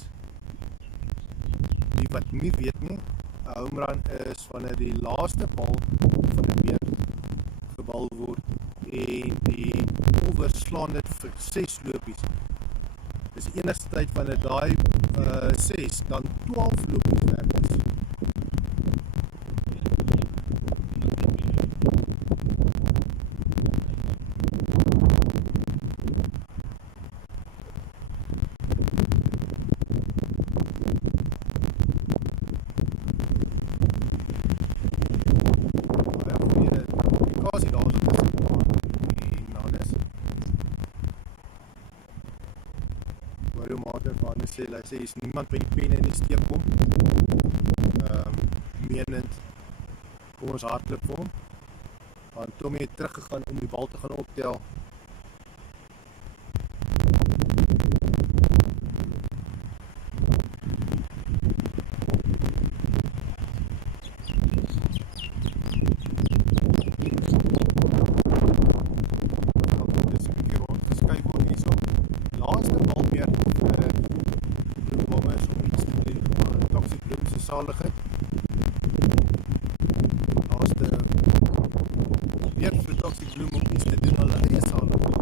Die wat nie weet nie, 'n home run is wanneer die laaste bal van die beurt gebal word en die bowler slaan dit vir 6 lopies. Dis die enigste tyd wanneer daai 6 dan 12 lopies werd is. Hy sê, is niemand by die pen in die steek kom, menend, kom ons hardloop vir hom, want Tommy het teruggegaan om die bal te gaan optel. Dit is 'n bietjie rondgeskuif word hierso. Laaste bal weer saligheid. Laaste weer vir Toxic Bloem om iets te doen aan hulle eie saligheid.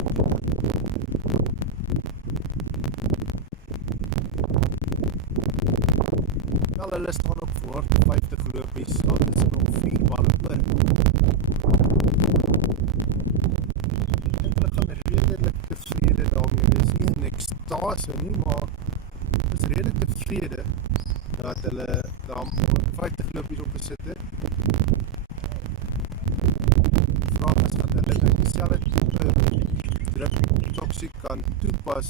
Wel, hulle staan op voor 50 lopies, daar is nog 4 balle oor. Hulle gaan redelik tevrede daarmee wees, nie in ekstase nie, maar is redelik tevrede dat hulle daar 50 lopies op gesit het. Die vraag is, gaan hulle dieselfde type druk Toxic kan toepas,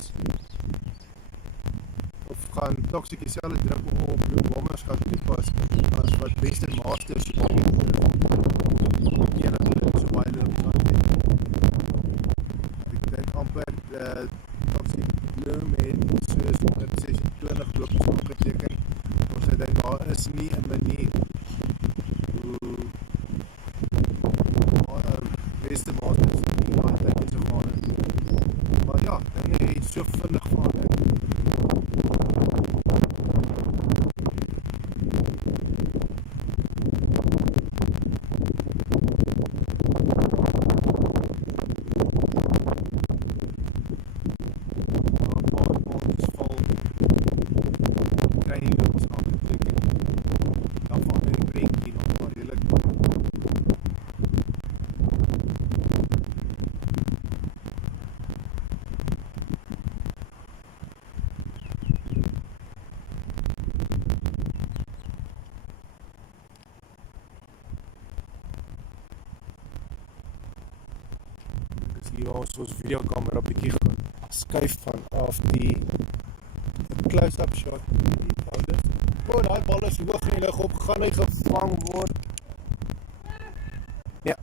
of gaan Toxic dieselfde druk op Bloem Bombers kan toepas, as wat beste masters op keer dat hulle so baie lopies aan het. Ek dink amper Toxic Bloem het soos 126 lopies opgeteken. Ek dink daar is nie 'n manier hoe beste masters nie altyd iets gegaan het. Maar ja, dinge het so vinnig verander. Hier ons videokamera bietjie gaan skuif vanaf die close-up shot. Die bal is hoog in die lug opgegaan, hy gevang word. Ja.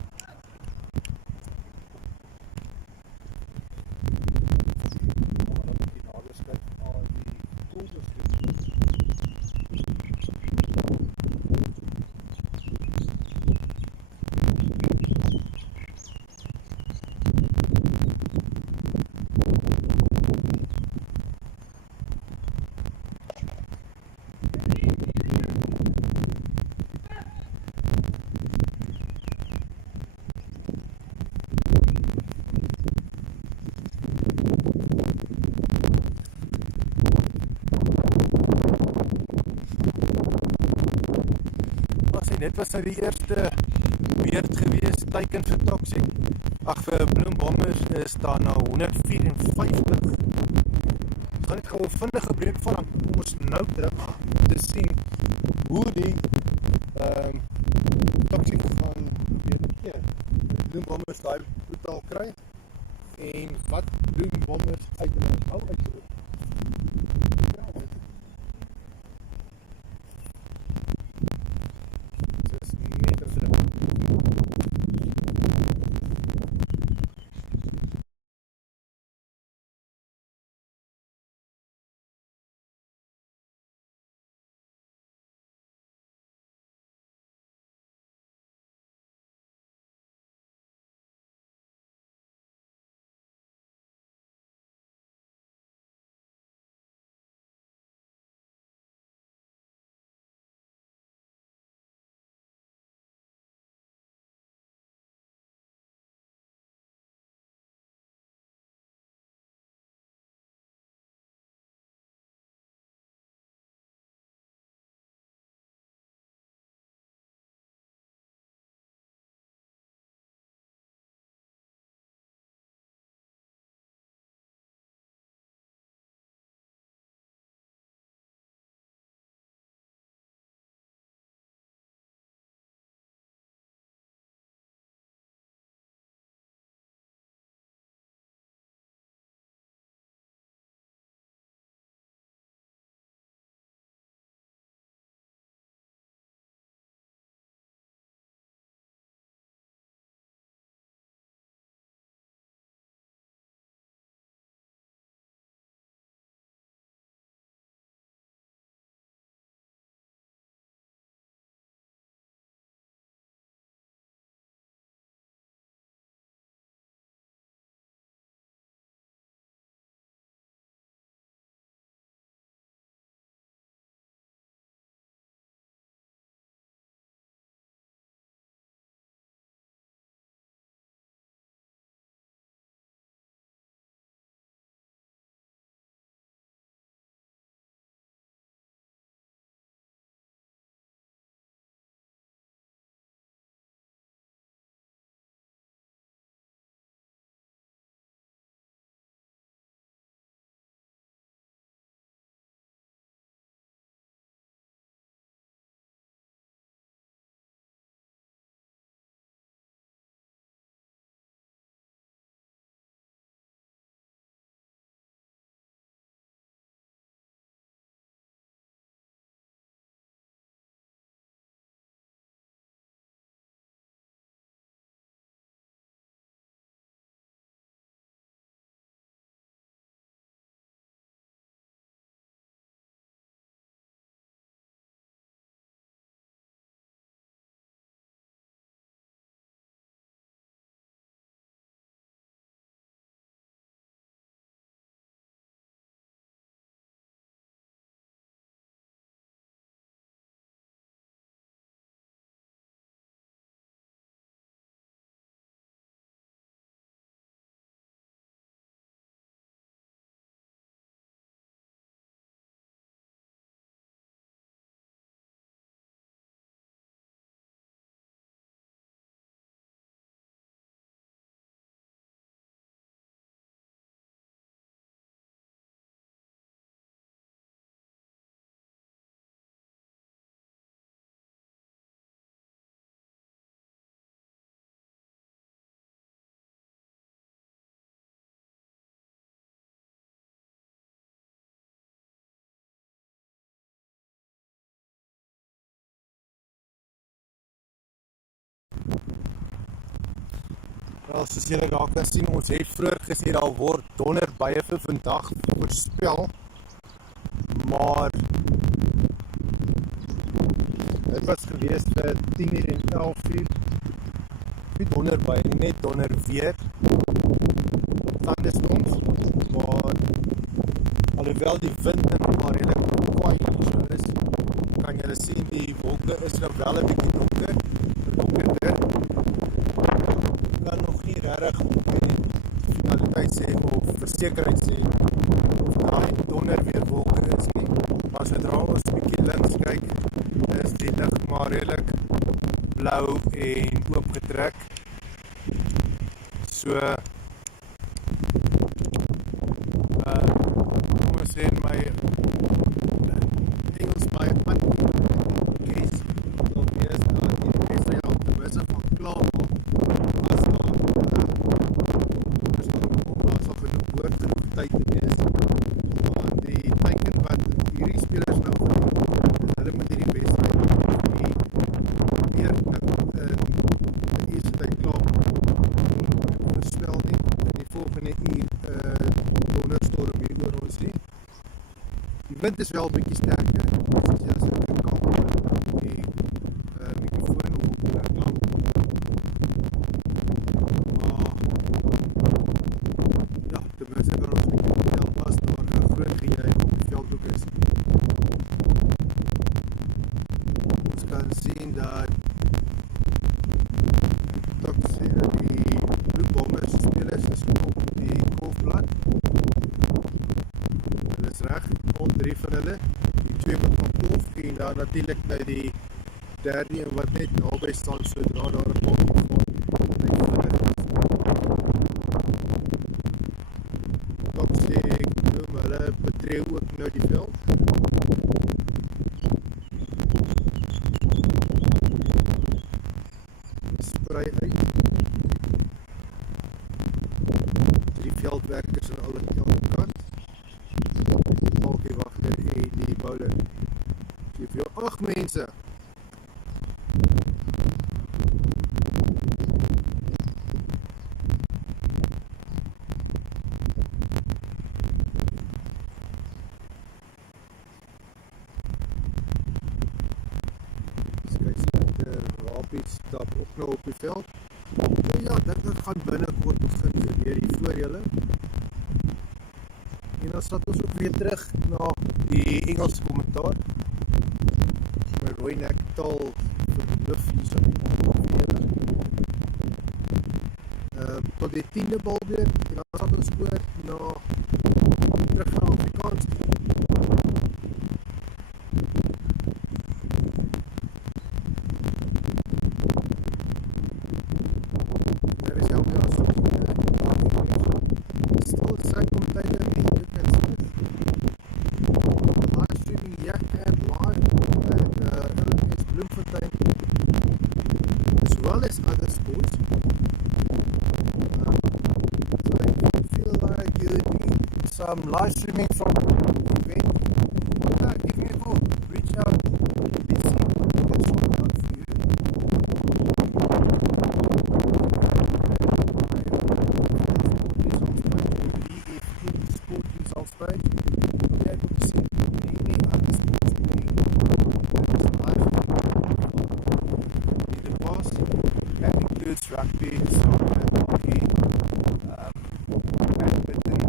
Dit was nou die eerste beurt gewees, teiken vir Toxic. Ag, vir Bloem Bombers is daar nou 154. Ons gaan net gou 'n vindige breek van, dan kom ons nou terug om te sien hoe die Toxic gaan weer Bloem Bombers daai totaal kry en wat Bloem Bombers hou uit. Wel, soos julle daar kan sien, ons het vroeër gesê daar word donderbuie vir vandag voorspel, maar dit was gewees vir 10:00 en 11:00, nie donderbuie, net donder weer, thunderstorms, maar alhoewel die wind in maar redelijk kwaai so is, kan julle sien die wolke is nou wel 'n bietjie donkerder, kan nog nie regtig die finaliteit sê of versekerheid sê of daai donder weer wolke is nie, maar sodra ons 'n bietjie links kyk, is die lig maar redelik blou en oopgetrek. So kom ons sê in my Engels my case sal wees dat die beste jou te wisse van klaar as daar sal genoeg woord genoeg tyd te wees, want die teken wat hierdie spelers nou gedoen, is hulle met hierdie wedstryd die meer in die eerste tyd klaar voorspel nie, in die volgende uur donderstorm hier oor ons nie. Die wind is wel 'n bietjie sterker, soos jy as ek kan hoor, die microfoon op klank. Maar ja, ten minste kan ons bietjie vertel as daar 'n groot gejuich op die veldhoek is. Ons kan sien dat die Bloembommers spelers is op die golfblad. Hulle is reg, al 3 van hulle, die 2 wat van golf en dan natuurlik die derde een wat net naby staan sodra daar 'n bal gaan. Ek noem hulle betree ook nou die veld. Sprei uit. Die veldwerkers aan alle kant. Die balkiewagter en die bowler. Jy het jou 8 mense. Stap ook nou op die veld. Ja, dit gaan binnekort begin gebeur hier voor julle. En dan stap ons ook weer terug na die Engelse kommentaar. My rooi nektaal verbluf hier so tot die 10de bal weer, en dan stap ons oor na terug na Afrikaans. As well as other sports. So if you feel like you need some live streaming from the event, give me a call, reach out, let's see what we can sort out for you. Sport results page, you'll be able to see any other sports being live in the past. That includes rugby, soccer, hockey, badminton,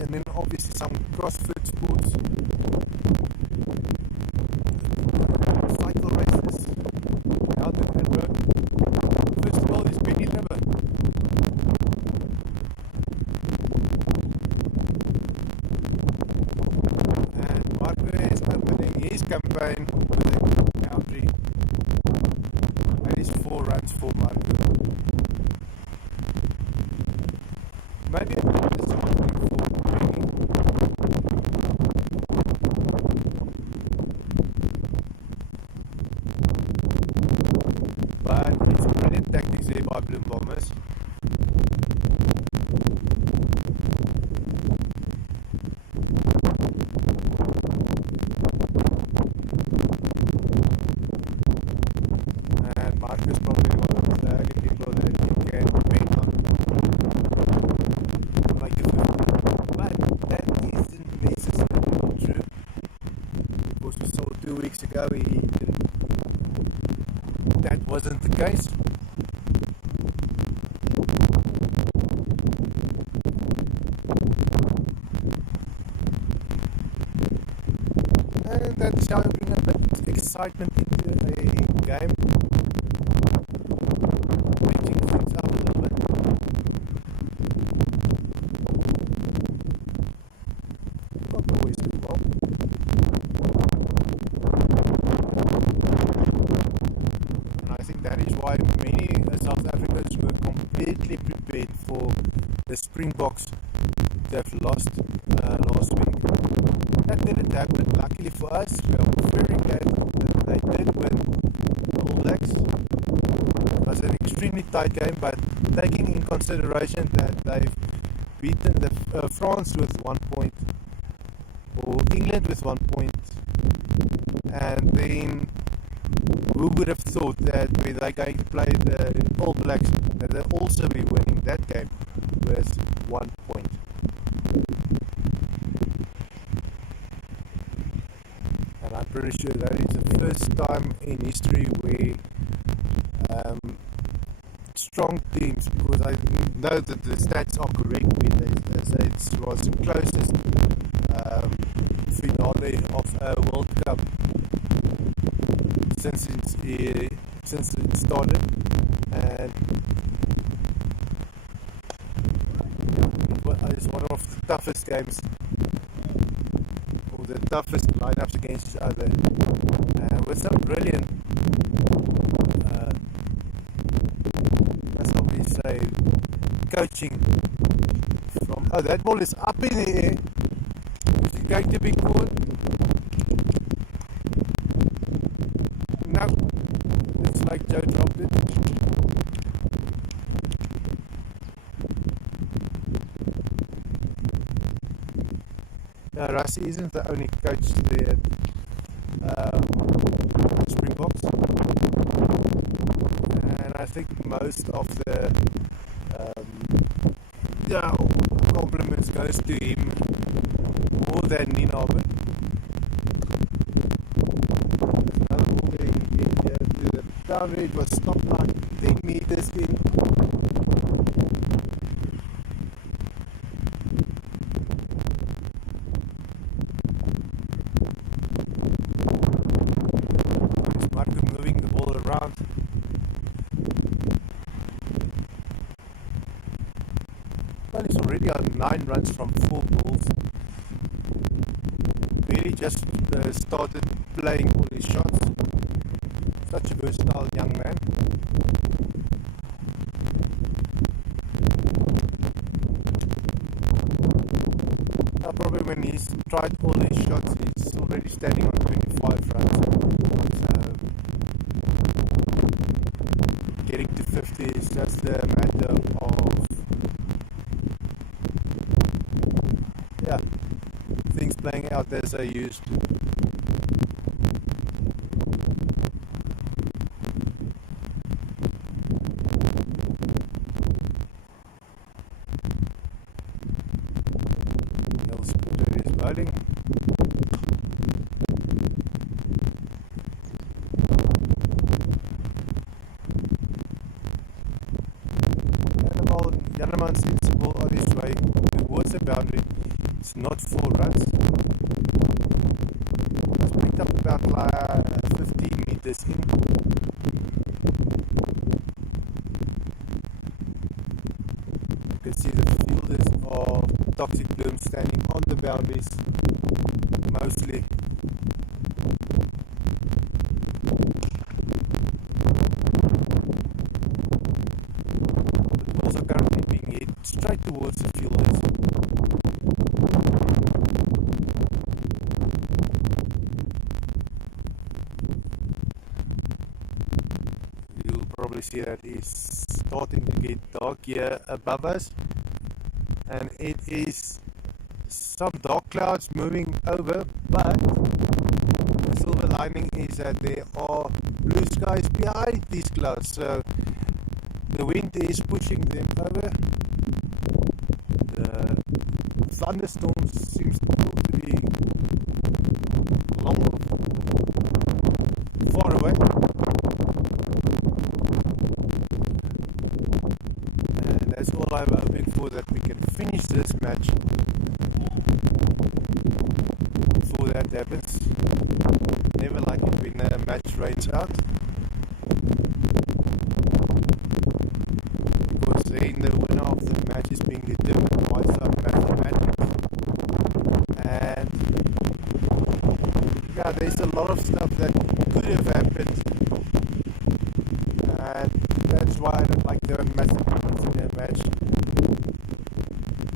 and then obviously some CrossFit sports, cycle races, mountain and road. First of all is Benny Liver. And Marco is opening his campaign with a boundary. That is 4 runs for Marco. Maybe a bit disappointing for Benny. But it's brilliant tactics there by Bloem Bombers. weeks ago, that wasn't the case. And that's how you bring a bit of excitement into a game, mixing things up a little bit. Not always do well. And I think that is why many South Africans were completely prepared for the Springboks to have lost last week. That didn't happen, luckily for us. We are very glad that they did win All Blacks. It was an extremely tight game, but taking in consideration that they've beaten France with 1 point, or England with 1 point, and then who would have thought that when they're going to play the All Blacks, that they'll also be winning that game with 1 point. And I'm pretty sure that is the first time in history where strong teams, because I know that the stats are correct, they say it was the closest finale of a World Cup since it started, and it's one of the toughest games, or the toughest lineups against each other, with some brilliant, that's how we say, coaching from, oh, that ball is up in the air. Is it going to be caught? No, looks like Joe dropped it. Now, Rassie isn't the only coach there at Springboks, and I think most of the compliments goes to him more than Ninabe. Another ball getting in here to the boundary. It was stopped like 10 meters in. Moving the ball around. Well, he's already on 9 runs from 4 balls. Really just started playing all his shots. Such a versatile young man. Probably when he's tried all his shots, he's already standing on 25 runs. So getting to 50 is just a matter of things playing out as they used to. There is bowling. Janneman sends the ball on his way towards the boundary. It's not 4 runs. It's picked up about 15 meters in. You can see the fielders of Toxic Bloem standing on the boundaries mostly. The balls are currently being hit straight towards the fielders. You'll probably see that it's starting to get dark here above us, and it is some dark clouds moving over, but the silver lining is that there are blue skies behind these clouds, so the wind is pushing them over. The thunderstorms seem still to be long finish this match before that happens. Never like it when a match rains out, because then the winner of the match is being determined by some mathematics. And yeah, there's a lot of stuff that could have happened, and that's why I don't like the mathematics in a match,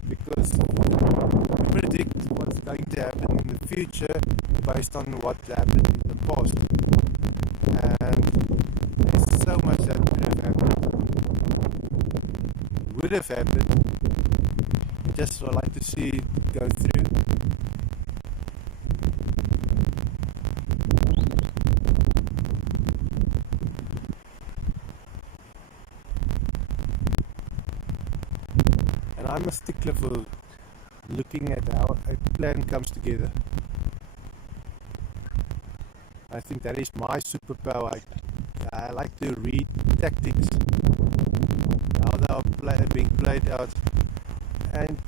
because you predict what's going to happen in the future based on what happened in the past. And there's so much that would have happened. Just I like to see it go through. And I'm a stickler for looking at how a plan comes together. I think that is my superpower. I like to read tactics, how they are being played out. And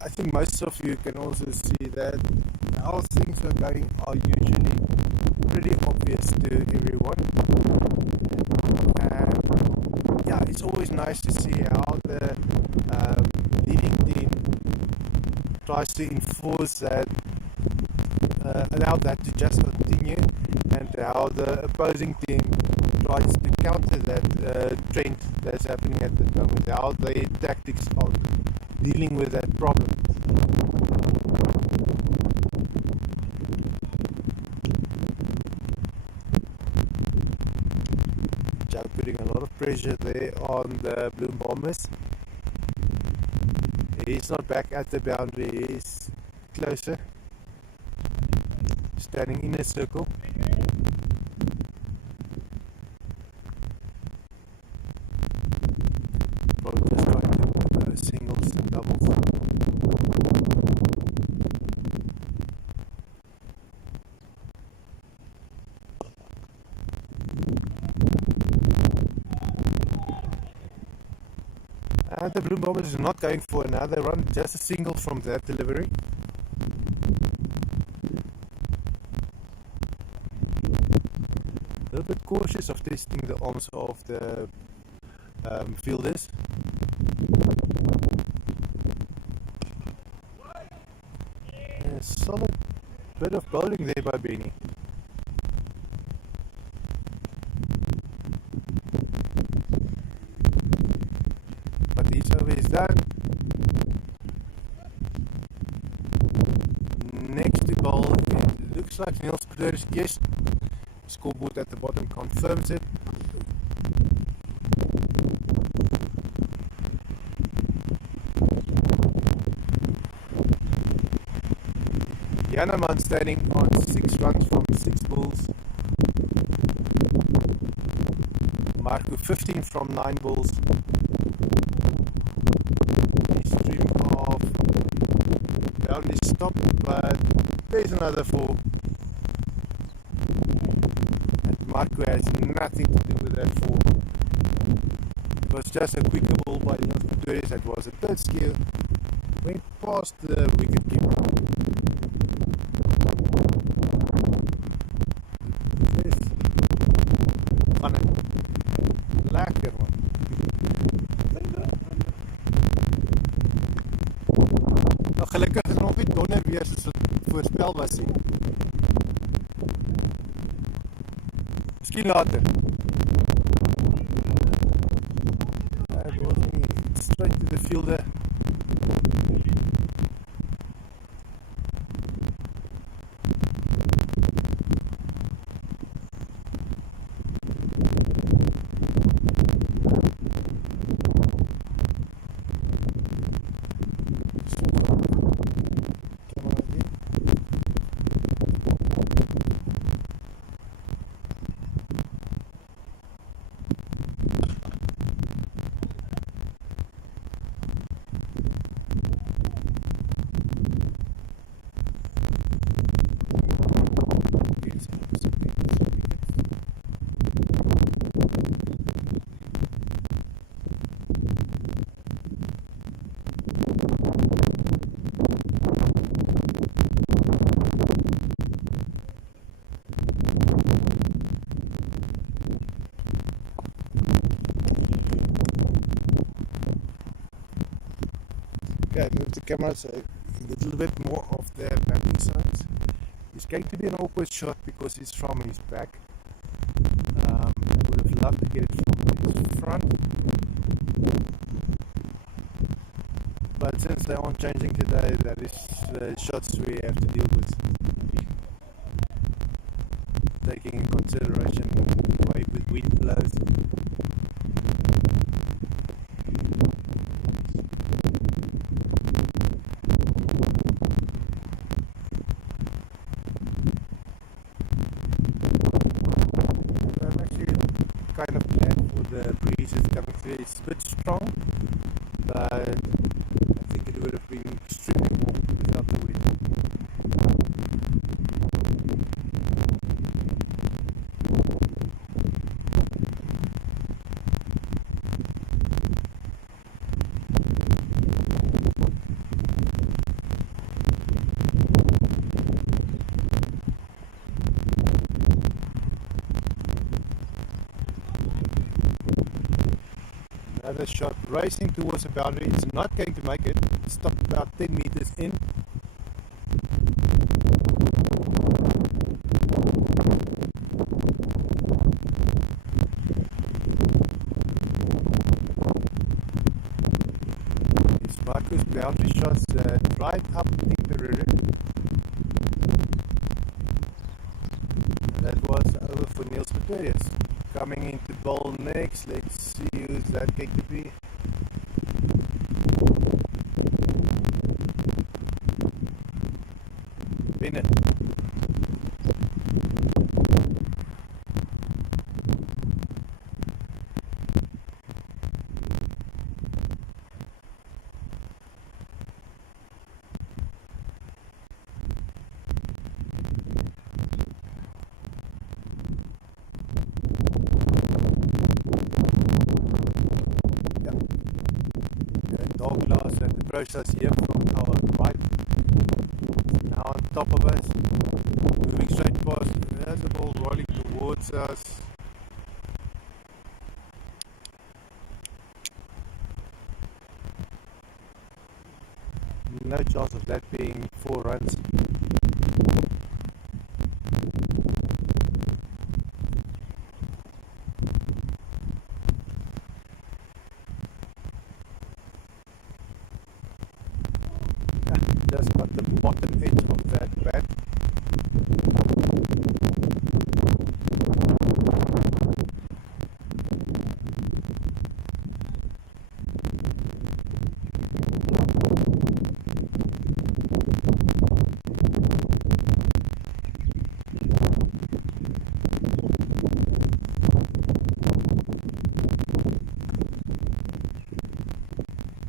I think most of you can also see that how things are going are usually pretty obvious to everyone. And yeah, it's always nice to see how the leading team tries to enforce that, allow that to just continue, and how the opposing team tries to counter that trend that's happening at the moment, how their tactics are dealing with that problem. Joe putting a lot of pressure there on the Bloem Bombers. He's not back at the boundary, he's closer, standing in a circle. Probably just trying to do singles and doubles. And the Bloem Bombers is not going for another run, just a single from that delivery. A little bit cautious of testing the arms of the fielders. A solid bit of bowling there by Benny. But each over is done. Next to bowl, it looks like Niels Kleurs. Yes, scoreboard at the bottom confirms it. Janneman standing on 6 runs from 6 balls. Marco 15 from 9 balls. His stream of boundaries stopped, but there's another 4. And Marco has nothing to do with that 4. It was just a quicker ball by Niels Kleurs that was a third scale. Went past the wicket keeper. Lekker man. Nou gelukkig is nog nie donder weer soos het voorspel was nie. Miskien later. It was me. Straight to the fielder. I move the camera so a little bit more of the battery size. It's going to be an awkward shot because it's from his back. I would have loved to get it from his front, but since they aren't changing today, that is shots we have to deal with, taking in consideration the way the wind blows. I'm actually kind of glad for the breeze that's coming through. It's a bit strong, but I think it would have been extremely warm without the wind. Another shot racing towards the boundary. It's not going to make it. It stopped about 10 meters in. It's Marco's boundary shots right up the river. And that was over for Niels Pretorius. Coming into bowl next, let's see who's that going to be. Bennett. Douglas and the process here from our right, now on top of us, moving straight past. There's the ball rolling towards us. No chance of that being 4 runs. Just got the bottom edge of that bat.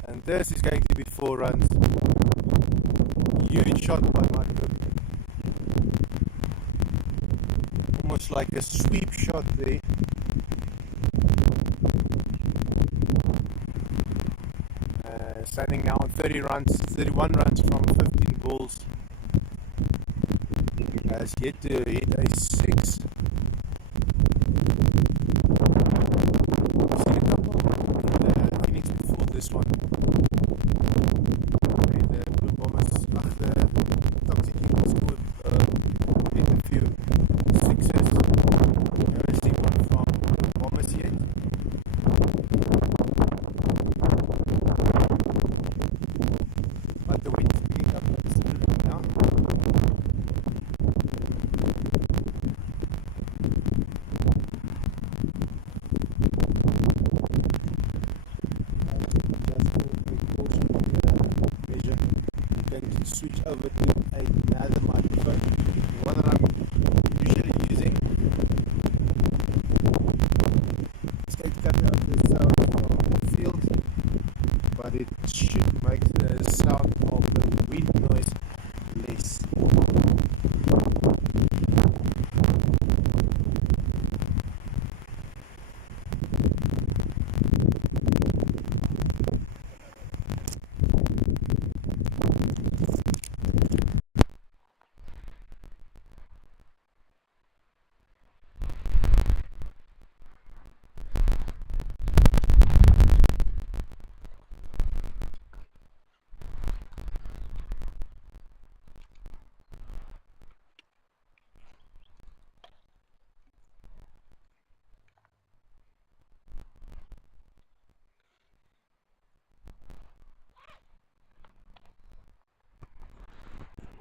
And this is going to be 4 runs. Huge shot by Marco. Almost like a sweep shot there. Standing now on 30 runs, 31 runs from 15 balls. Has yet to hit a 6. I've seen a couple in the innings before this one. The Blue Bombers after Toxic Eagles scored in a few 6s. Haven't seen one from Blue Bombers yet. But the wind is picking up considerably now. Switch over to another microphone, one that I'm usually using. It's going to cut out the sound from the field, but it should make the sound of the wind noise less.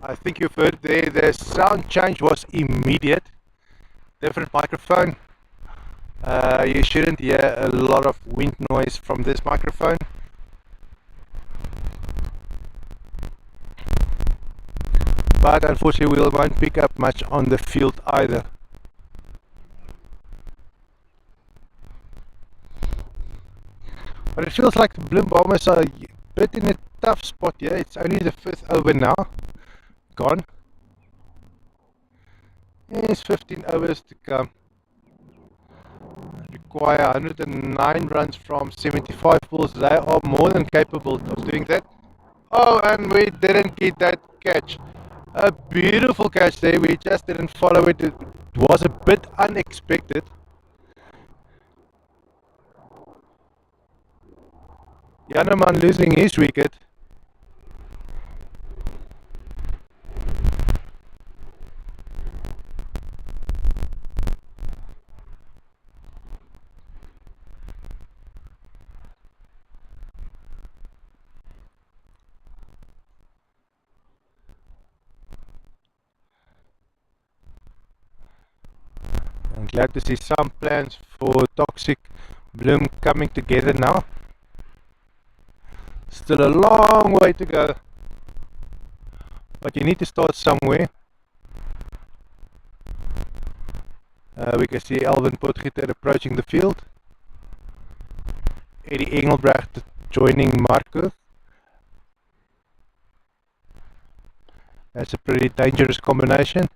I think you've heard there, the sound change was immediate. Different microphone. You shouldn't hear a lot of wind noise from this microphone. But unfortunately we won't pick up much on the field either. But it feels like the Bloem Bombers are a bit in a tough spot here. It's only the 5th over now. Gone. There's 15 overs to come. Require 109 runs from 75 balls. They are more than capable of doing that. Oh, and we didn't get that catch. A beautiful catch there. We just didn't follow it. It was a bit unexpected. Janneman losing his wicket. I'm glad to see some plans for Toxic Bloem coming together now. Still a long way to go, but you need to start somewhere. We can see Alvin Potgieter approaching the field. Eddie Engelbrecht joining Marco. That's a pretty dangerous combination.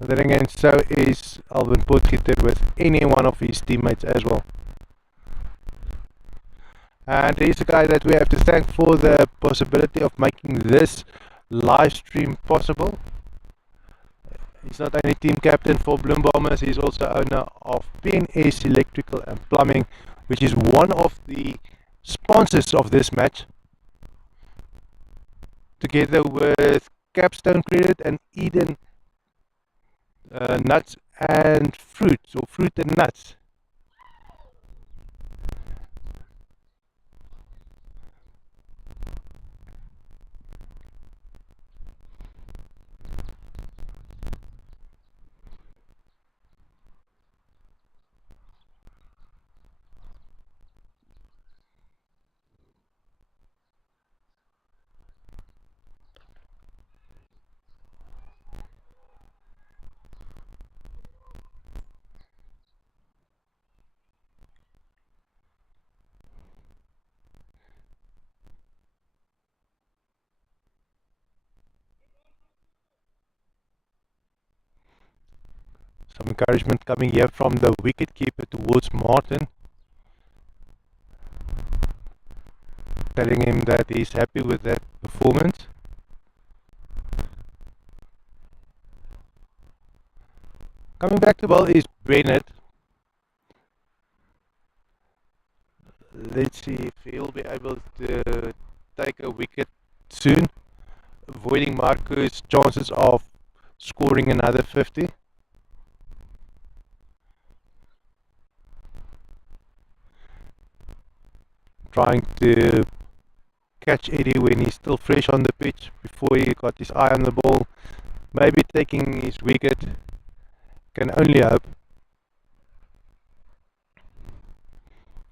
Then again, so is Alvin Potgieter with any one of his teammates as well. And he's the guy that we have to thank for the possibility of making this live stream possible. He's not only team captain for Bloem Bombers, he's also owner of PNS Electrical and Plumbing, which is one of the sponsors of this match, together with Capstone Credit and Eden Nuts and Fruits, or Fruit and Nuts. Some encouragement coming here from the wicketkeeper towards Martin, telling him that he's happy with that performance. Coming back to ball is Bennett. Let's see if he'll be able to take a wicket soon, avoiding Marco's chances of scoring another 50. Trying to catch Eddie when he's still fresh on the pitch before he got his eye on the ball. Maybe taking his wicket, can only hope.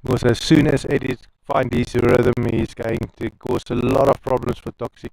Because as soon as Eddie finds his rhythm, he's going to cause a lot of problems for Toxic.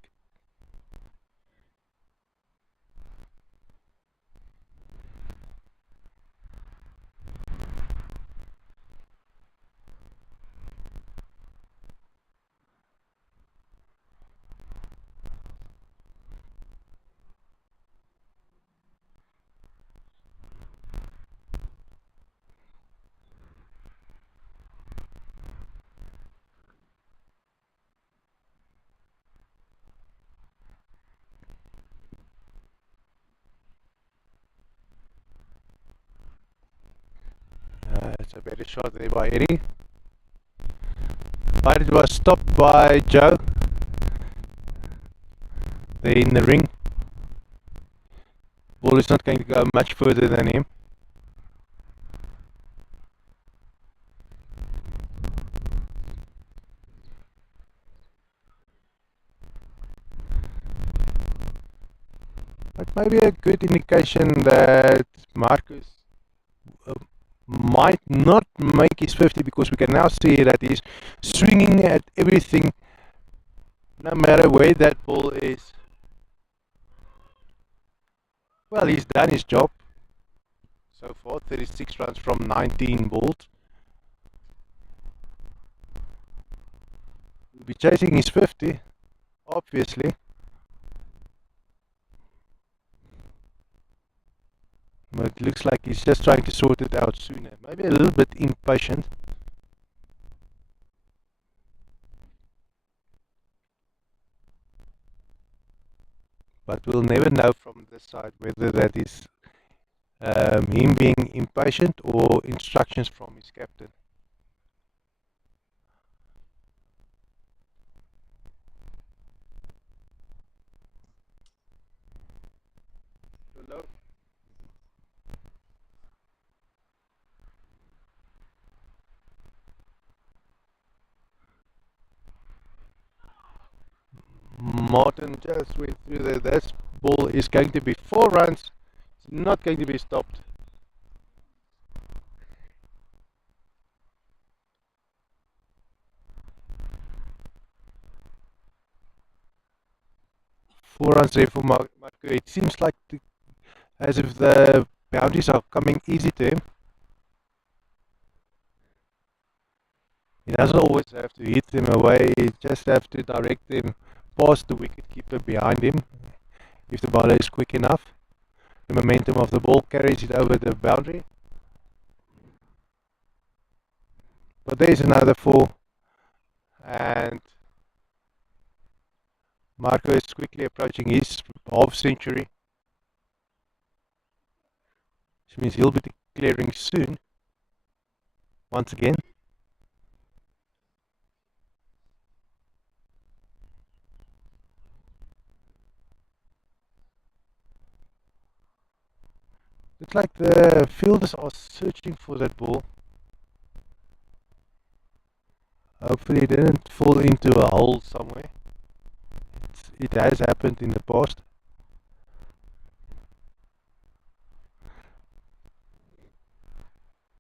It's a better shot there by Eddie, but it was stopped by Joe there in the ring. Ball is not going to go much further than him. maybe a good indication that Marcus might not make his 50, because we can now see that he's swinging at everything, no matter where that ball is. Well, he's done his job so far, 36 runs from 19 balls. He'll be chasing his 50, obviously. But it looks like he's just trying to sort it out sooner. Maybe a little bit impatient. But we'll never know from this side whether that is him being impatient or instructions from his captain. Hello. Martin just went through there. This ball is going to be 4 runs. It's not going to be stopped. Four runs there for Marco. It seems like as if the boundaries are coming easy to him. He doesn't always have to hit them away. He just have to direct them past the wicketkeeper behind him. If the bowler is quick enough, the momentum of the ball carries it over the boundary. But there's another 4, and Marco is quickly approaching his half century, which means he'll be declaring soon. Once again. Looks like the fielders are searching for that ball. Hopefully it didn't fall into a hole somewhere. It has happened in the past.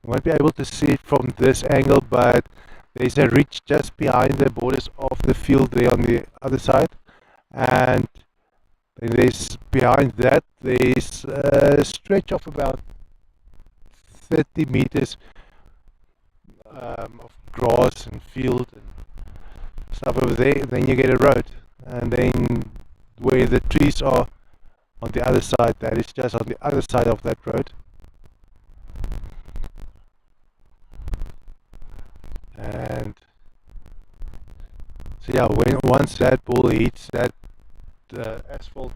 You won't be able to see it from this angle, but there's a ridge just behind the borders of the field there on the other side, and there's behind that there's a stretch of about 30 meters of grass and field and stuff over there. Then you get a road, and then where the trees are on the other side, that is just on the other side of that road. And so yeah, once that ball hits that asphalt,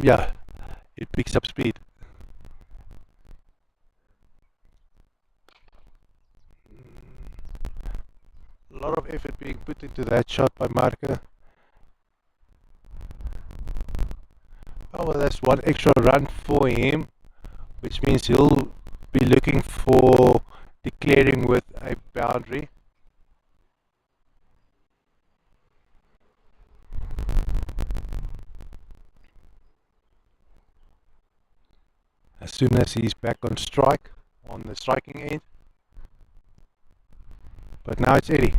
yeah, it picks up speed. A lot of effort being put into that shot by Marco. Oh, well, that's one extra run for him, which means he'll be looking for declaring with a boundary. As soon as he's back on strike, on the striking end. But now it's Eddie.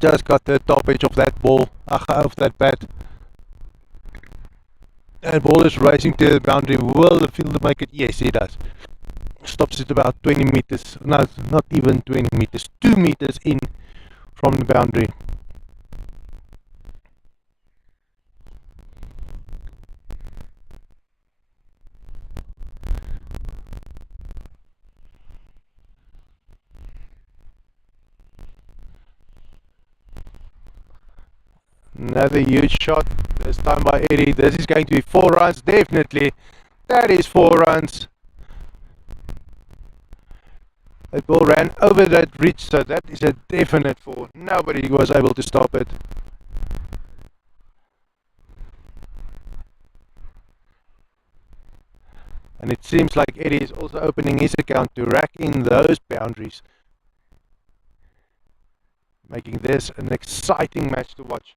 Just got the top edge of that ball, of that bat. That ball is racing to the boundary. Will the fielder make it? Yes, he does. Stops it about 20 meters. No, not even 20 meters. 2 meters in from the boundary. Another huge shot, this time by Eddie. This is going to be 4 runs, definitely. That is 4 runs. That ball ran over that ridge, so that is a definite 4. Nobody was able to stop it. And it seems like Eddie is also opening his account to rack in those boundaries. making this an exciting match to watch.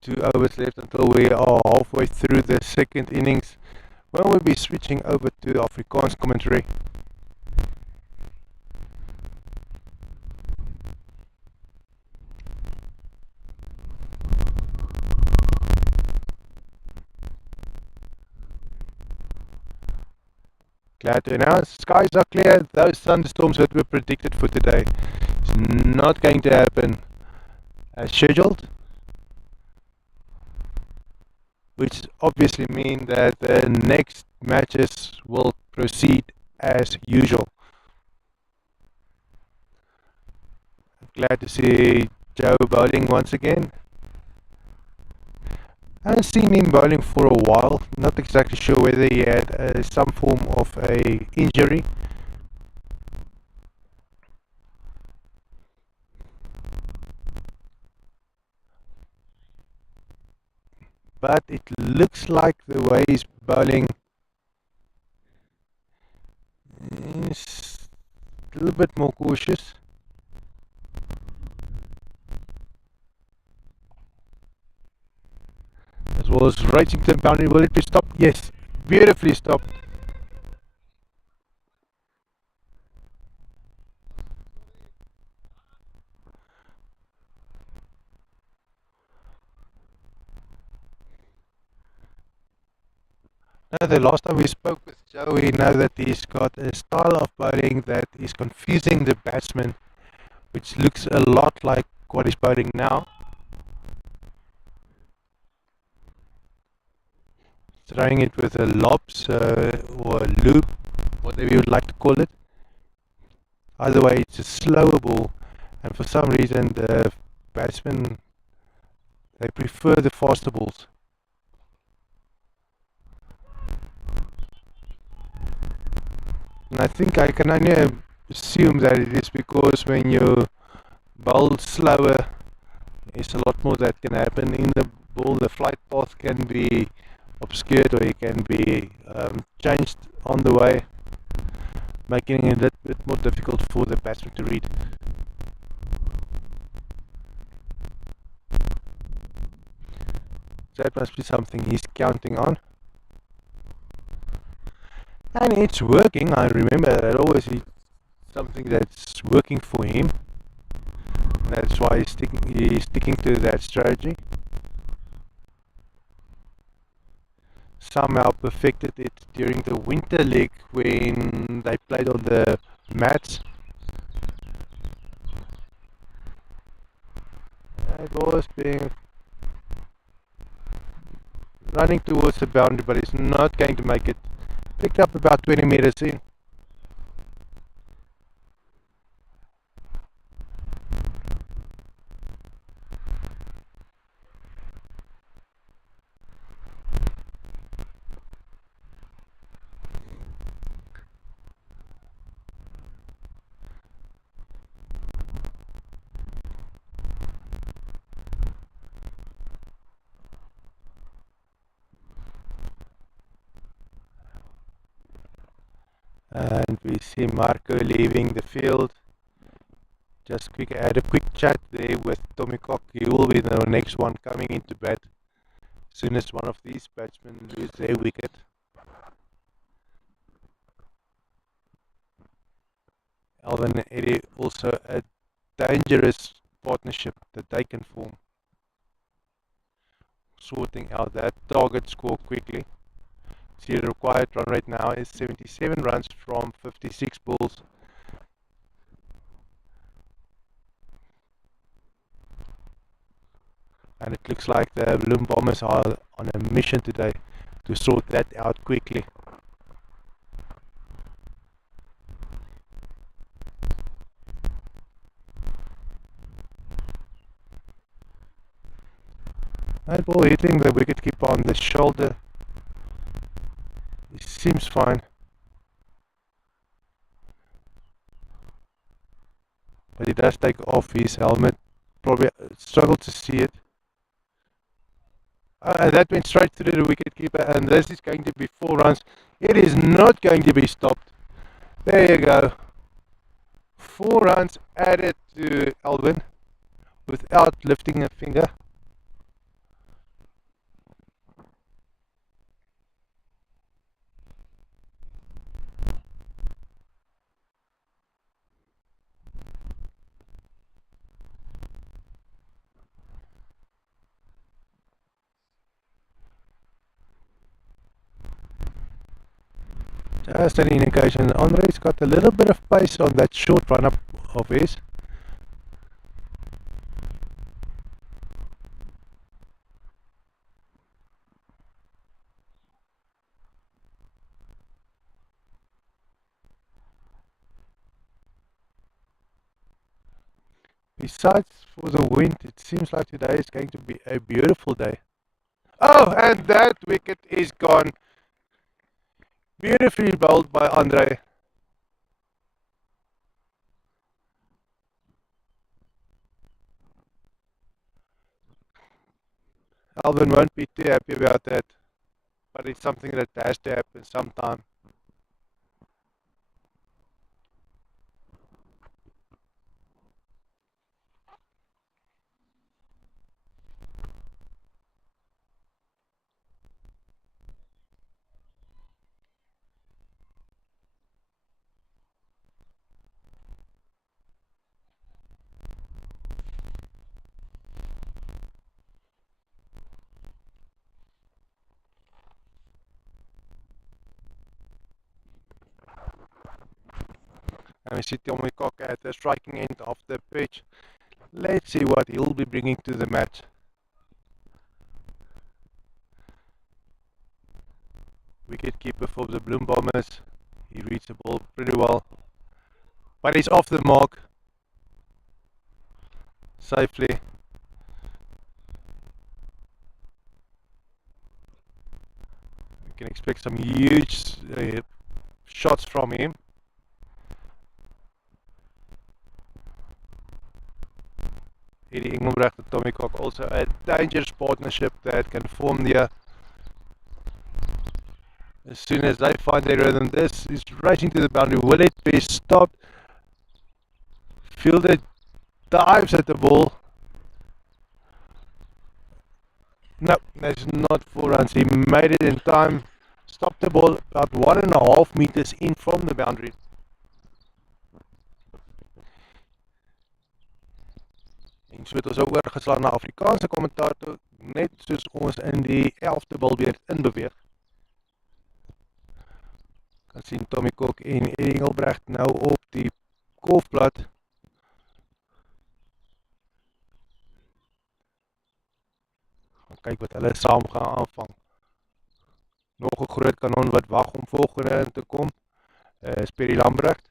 Two overs left until we are halfway through the second innings, when we'll be switching over to Afrikaans commentary. Glad to announce, skies are clear. Those thunderstorms that were predicted for today is not going to happen as scheduled, which obviously mean that the next matches will proceed as usual. Glad to see Joe bowling once again. I haven't seen him bowling for a while. Not exactly sure whether he had some form of a injury. But it looks like the way he's bowling is a little bit more cautious. As well as Racington boundary. Will it be stopped? Yes, beautifully stopped. Now, the last time we spoke with Joe, we know that he's got a style of bowling that is confusing the batsman, which looks a lot like what he's bowling now. Throwing it with a lobs or a loop, whatever you would like to call it. Either way, it's a slower ball, and for some reason the batsmen, they prefer the faster balls. And I think I can only assume that it is because when you bowl slower, there's a lot more that can happen in the ball. The flight path can be obscured, or it can be changed on the way, making it a little bit more difficult for the batsman to read. That must be something he's counting on. And it's working. I remember that always is something that's working for him. That's why he's sticking to that strategy. Somehow perfected it during the winter league when they played on the mats. It was being running towards the boundary, but it's not going to make it. Picked up about 20 meters in. And we see Marco leaving the field. Just quick, I had a quick chat there with Tommy Cock. He will be the next one coming into bat as soon as one of these batsmen lose their wicket. Alvin and Eddie, also a dangerous partnership that they can form. Sorting out that target score quickly. See, the required run rate now is 77 runs from 56 balls. And it looks like the Bloem Bombers are on a mission today to sort that out quickly. That ball hitting the wicketkeeper on the shoulder. It seems fine. But he does take off his helmet. Probably struggle to see it. And that went straight through the wicketkeeper, and this is going to be 4 runs. It is not going to be stopped. There you go. 4 runs added to Alvin without lifting a finger. Just an indication. Andre's got a little bit of pace on that short run-up of his. Besides for the wind, it seems like today is going to be a beautiful day. Oh, and that wicket is gone. Beautifully bowled by Andre. Alvin won't be too happy about that, but it's something that has to happen sometime. And we see Tommy Cock at the striking end of the pitch. Let's see what he'll be bringing to the match. Wicketkeeper for the Bloem Bombers. He reads the ball pretty well, but he's off the mark safely. We can expect some huge shots from him. Eddie Engelbrecht and Tommy Cock, also a dangerous partnership that can form there. As soon as they find their rhythm, this is racing to the boundary. Will it be stopped? Fielder dives at the ball. No, that's not 4 runs. He made it in time. Stopped the ball about 1.5 meters in from the boundary. En so het ons oorgeslaan na Afrikaanse kommentator, net soos ons in die 11de bilbeerd inbeweeg. Kan sien Tommy Cock en Eddie Engelbrecht nou op die golfblad. Gaan kyk wat hulle saam gaan aanvang. Nog 'n groot kanon wat wag om volgende in te kom. Perry Lambrecht.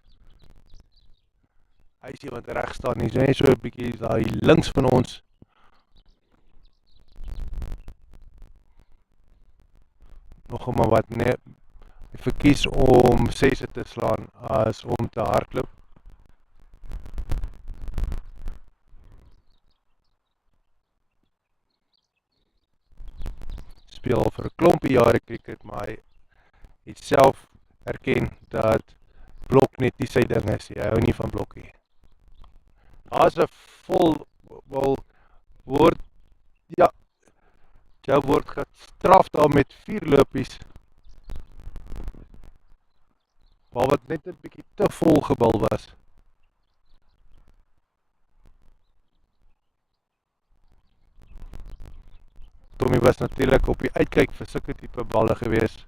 Hy is hier wat reg staan. Hy's net so 'n bietjie daar links van ons. Nog maar wat net verkies om 6 te slaan as om te hardloop. Speel al vir 'n klompie jare cricket, maar hy het self erken dat blok net nie sy ding is. Hy hou nie van blokkie. Daar's 'n vol word ja, jy word gestraf daar met 4 lopies. Waar wat net 'n bietjie te vol gebal was. Tommy was natuurlik op die uitkyk vir sulke tipe balle gewees.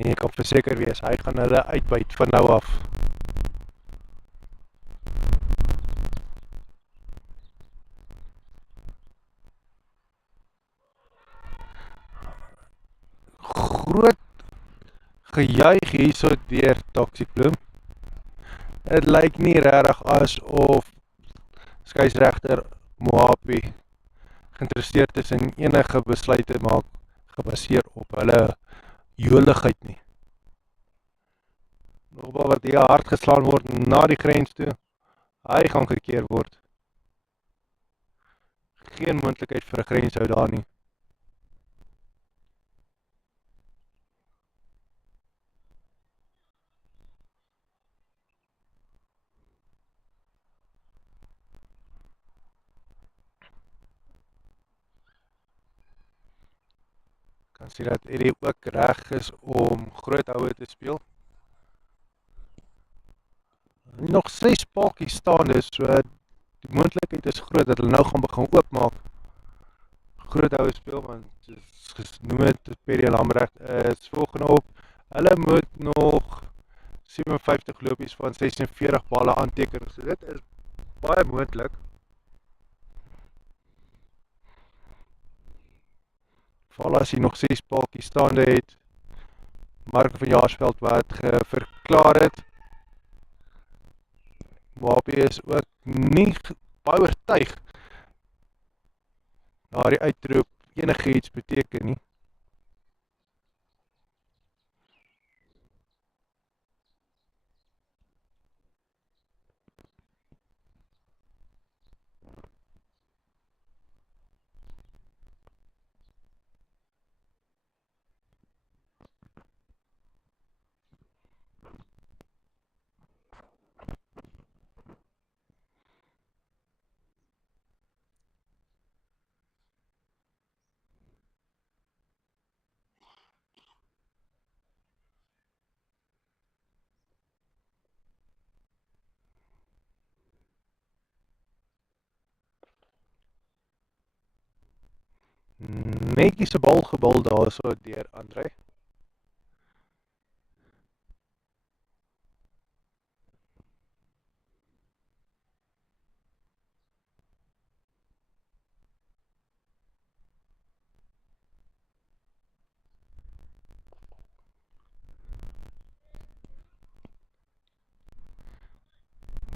En jy kan verseker wees, hy gaan hulle uitbyt van nou af. Groot gejuig hierso deur Toxic Bloem. Het lyk nie regtig asof skeieregter Mohapi geïnteresseerd is in enige besluit te maak gebaseer op hulle joligheid nie. Nog wat hier hard geslaan word na die grens toe. Hy gaan gekeer word. Geen moontlikheid vir 'n grenshou daar nie. Kan sien dat Eddie ook reg is om groot houe te speel. Nog 6 paadjies staande, so die moontlikheid is groot dat hulle nou gaan begin oopmaak. Groot houe speel, want soos genoem het, Perry Lambrecht is volgende op. Hulle moet nog 57 lopies van 46 balle aanteken, so dit is baie moontlik. Val as hy nog 6 paadjies staande het. Mark van Jaarsveld wat verklaar het. Maar hy is ook nie baie oortuig na die uitroep enige iets beteken nie. Netjies 'n bal gebal daar so deur André.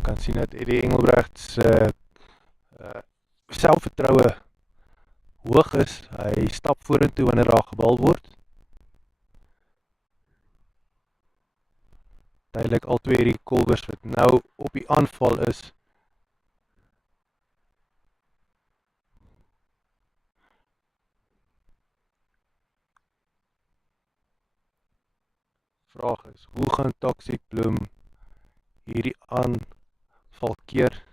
Kan sien dat Eddie Engelbrecht se selfvertroue hoog is. Hy stap vorentoe wanneer daar gebal word. Duidelik al twee hierdie kolbers wat nou op die aanval is. Vraag is, hoe gaan Toxic Bloem hierdie aanval keer?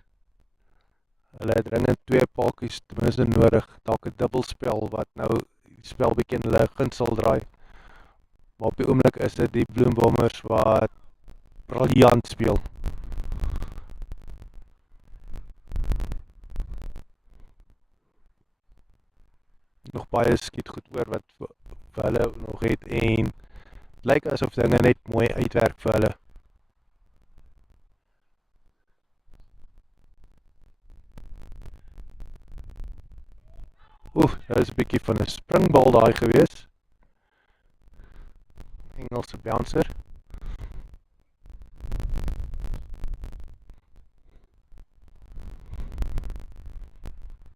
Hulle het dringend 2 paadjies ten minste nodig, dalk 'n dubbelspel wat nou die spel bietjie in hulle guns sal draai. Maar op die oomblik is dit die Bloembombers wat briljant speel. Nog baie skiet goed oor wat vir hulle nog het en lyk asof dinge net mooi uitwerk vir hulle. Dat is 'n bietjie van 'n springbal daai gewees. Engelse bouncer.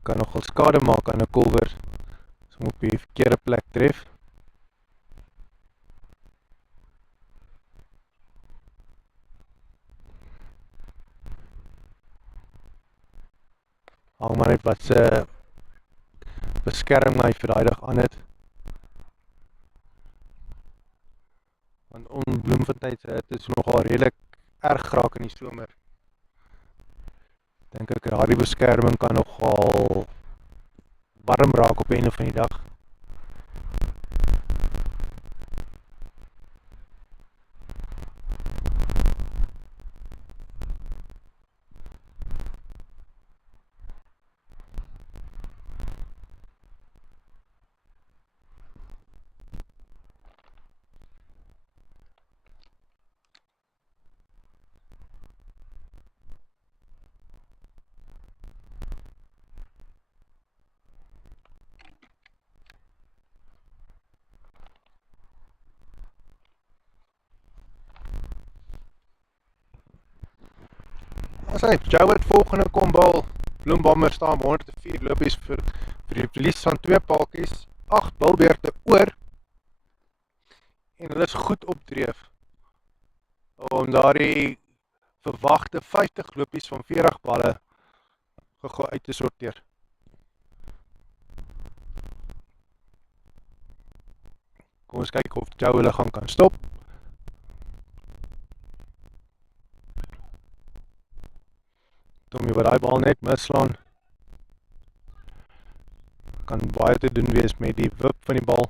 Kan nogal skade maak aan 'n kolwer as hom op die verkeerde plek tref. Hang maar net wat se beskerming hy verdraaidig aan het. Want Bloemfontein se het is nogal redelik erg raak in die somer. Dink ek daardie beskerming kan nogal warm raak op die einde van die dag. As hy, Jou het volgende kombal, Bloembommer staan 104 lopies vir die verlies van 2 paadjies, 8 bilbeerte oor, en hulle is goed opdreef om daardie verwagte 50 lopies van 40 balle uit te sorteer. Kom ons kyk of Joe hulle kan stop. Tommy wat daai bal net misslaan. Kan baie te doen wees met die wip van die bal.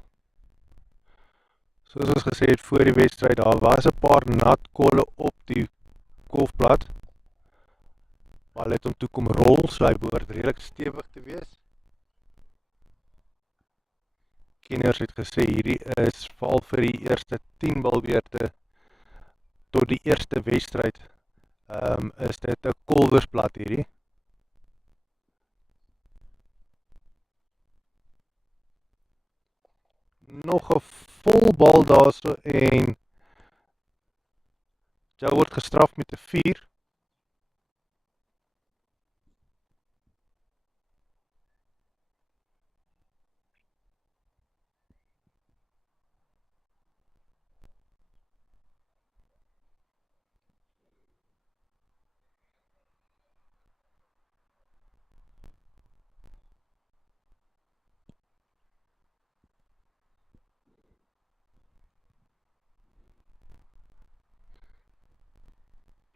Soos ons gesê het voor die wedstryd, daar was 'n paar nat kolle op die golfblad. Bal het hom toe kom rol, so hy behoort redelik stewig te wees. Kenners het gesê hierdie is veral vir die eerste 10 balbeurte tot die eerste wedstryd. Is dit 'n kolwersblad hierdie. Nog 'n vol bal daarso en Joe word gestraf met 'n 4.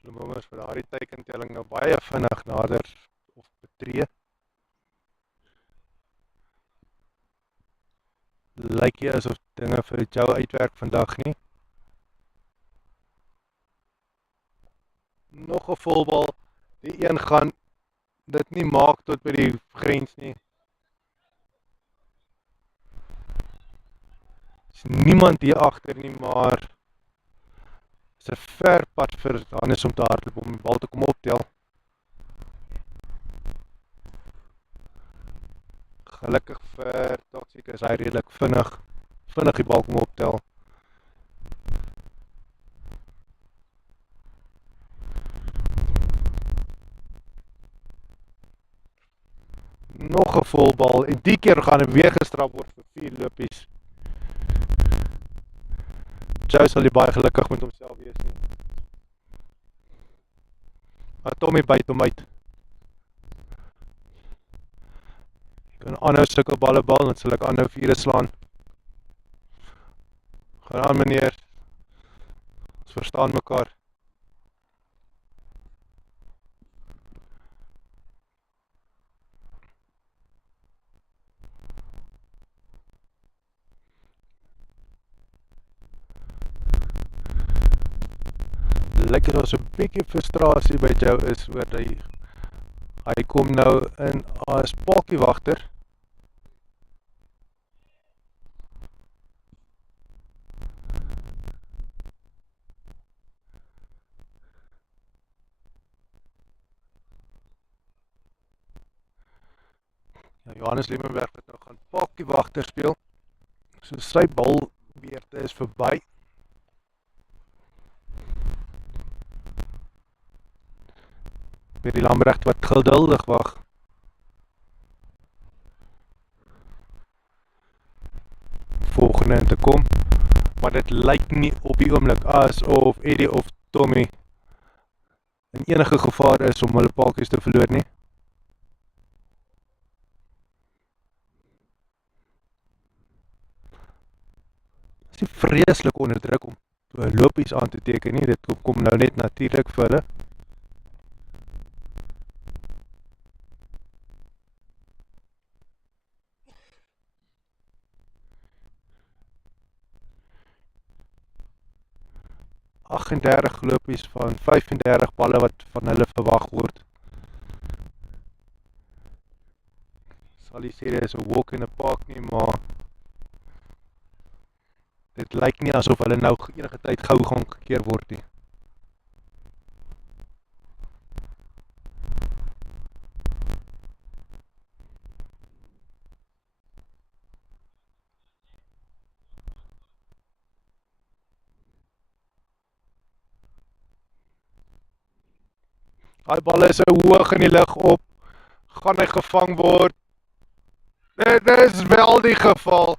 Bloem is vir daardie teikentelling nou baie vinnig nader of betree. Lyk nie asof dinge vir Joe uitwerk vandag nie. Nog 'n volbal, die een gaan dit nie maak tot by die grens nie. Is niemand hier agter nie, maar is 'n ver pad vir Hannes om te hardloop om die bal te kom optel. Gelukkig vir Toxic is hy redelik vinnig die bal kom optel. Nog 'n volbal en die keer gaan hy weer gestraf word vir 4 lopies. Joe sal nie baie gelukkig met homself wees nie. Maar Tommy byt hom uit. Ek kan aanhou sulke balle bal, dan sal ek aanhou 4 slaan. Gaan aan meneer. Ons verstaan mekaar. Lyk dit as 'n bietjie frustrasie by Joe is oor hy kom nou in as pakiewagter. Ja, Johannes Liebenberg wat nou gaan pakiewagter speel. So sy balbeurte is verby. Met die Lambrecht wat geduldig wag. Volgende in te kom. Maar dit lyk nie op die oomblik asof Eddie of Tommy in enige gevaar is om hulle pakies te verloor nie. Dit is nie vreeslik onder druk om lopies aan te teken nie. Dit kom nou net natuurlik vir hulle. Lopies van 35 balle wat van hulle verwag word. Sal nie sê dit is 'n walk in the park nie, maar dit lyk nie asof hulle nou enige tyd gou gaan gekeer word nie. Daai bal is so hoog in die lug op, gaan hy gevang word. Dit is wel die geval.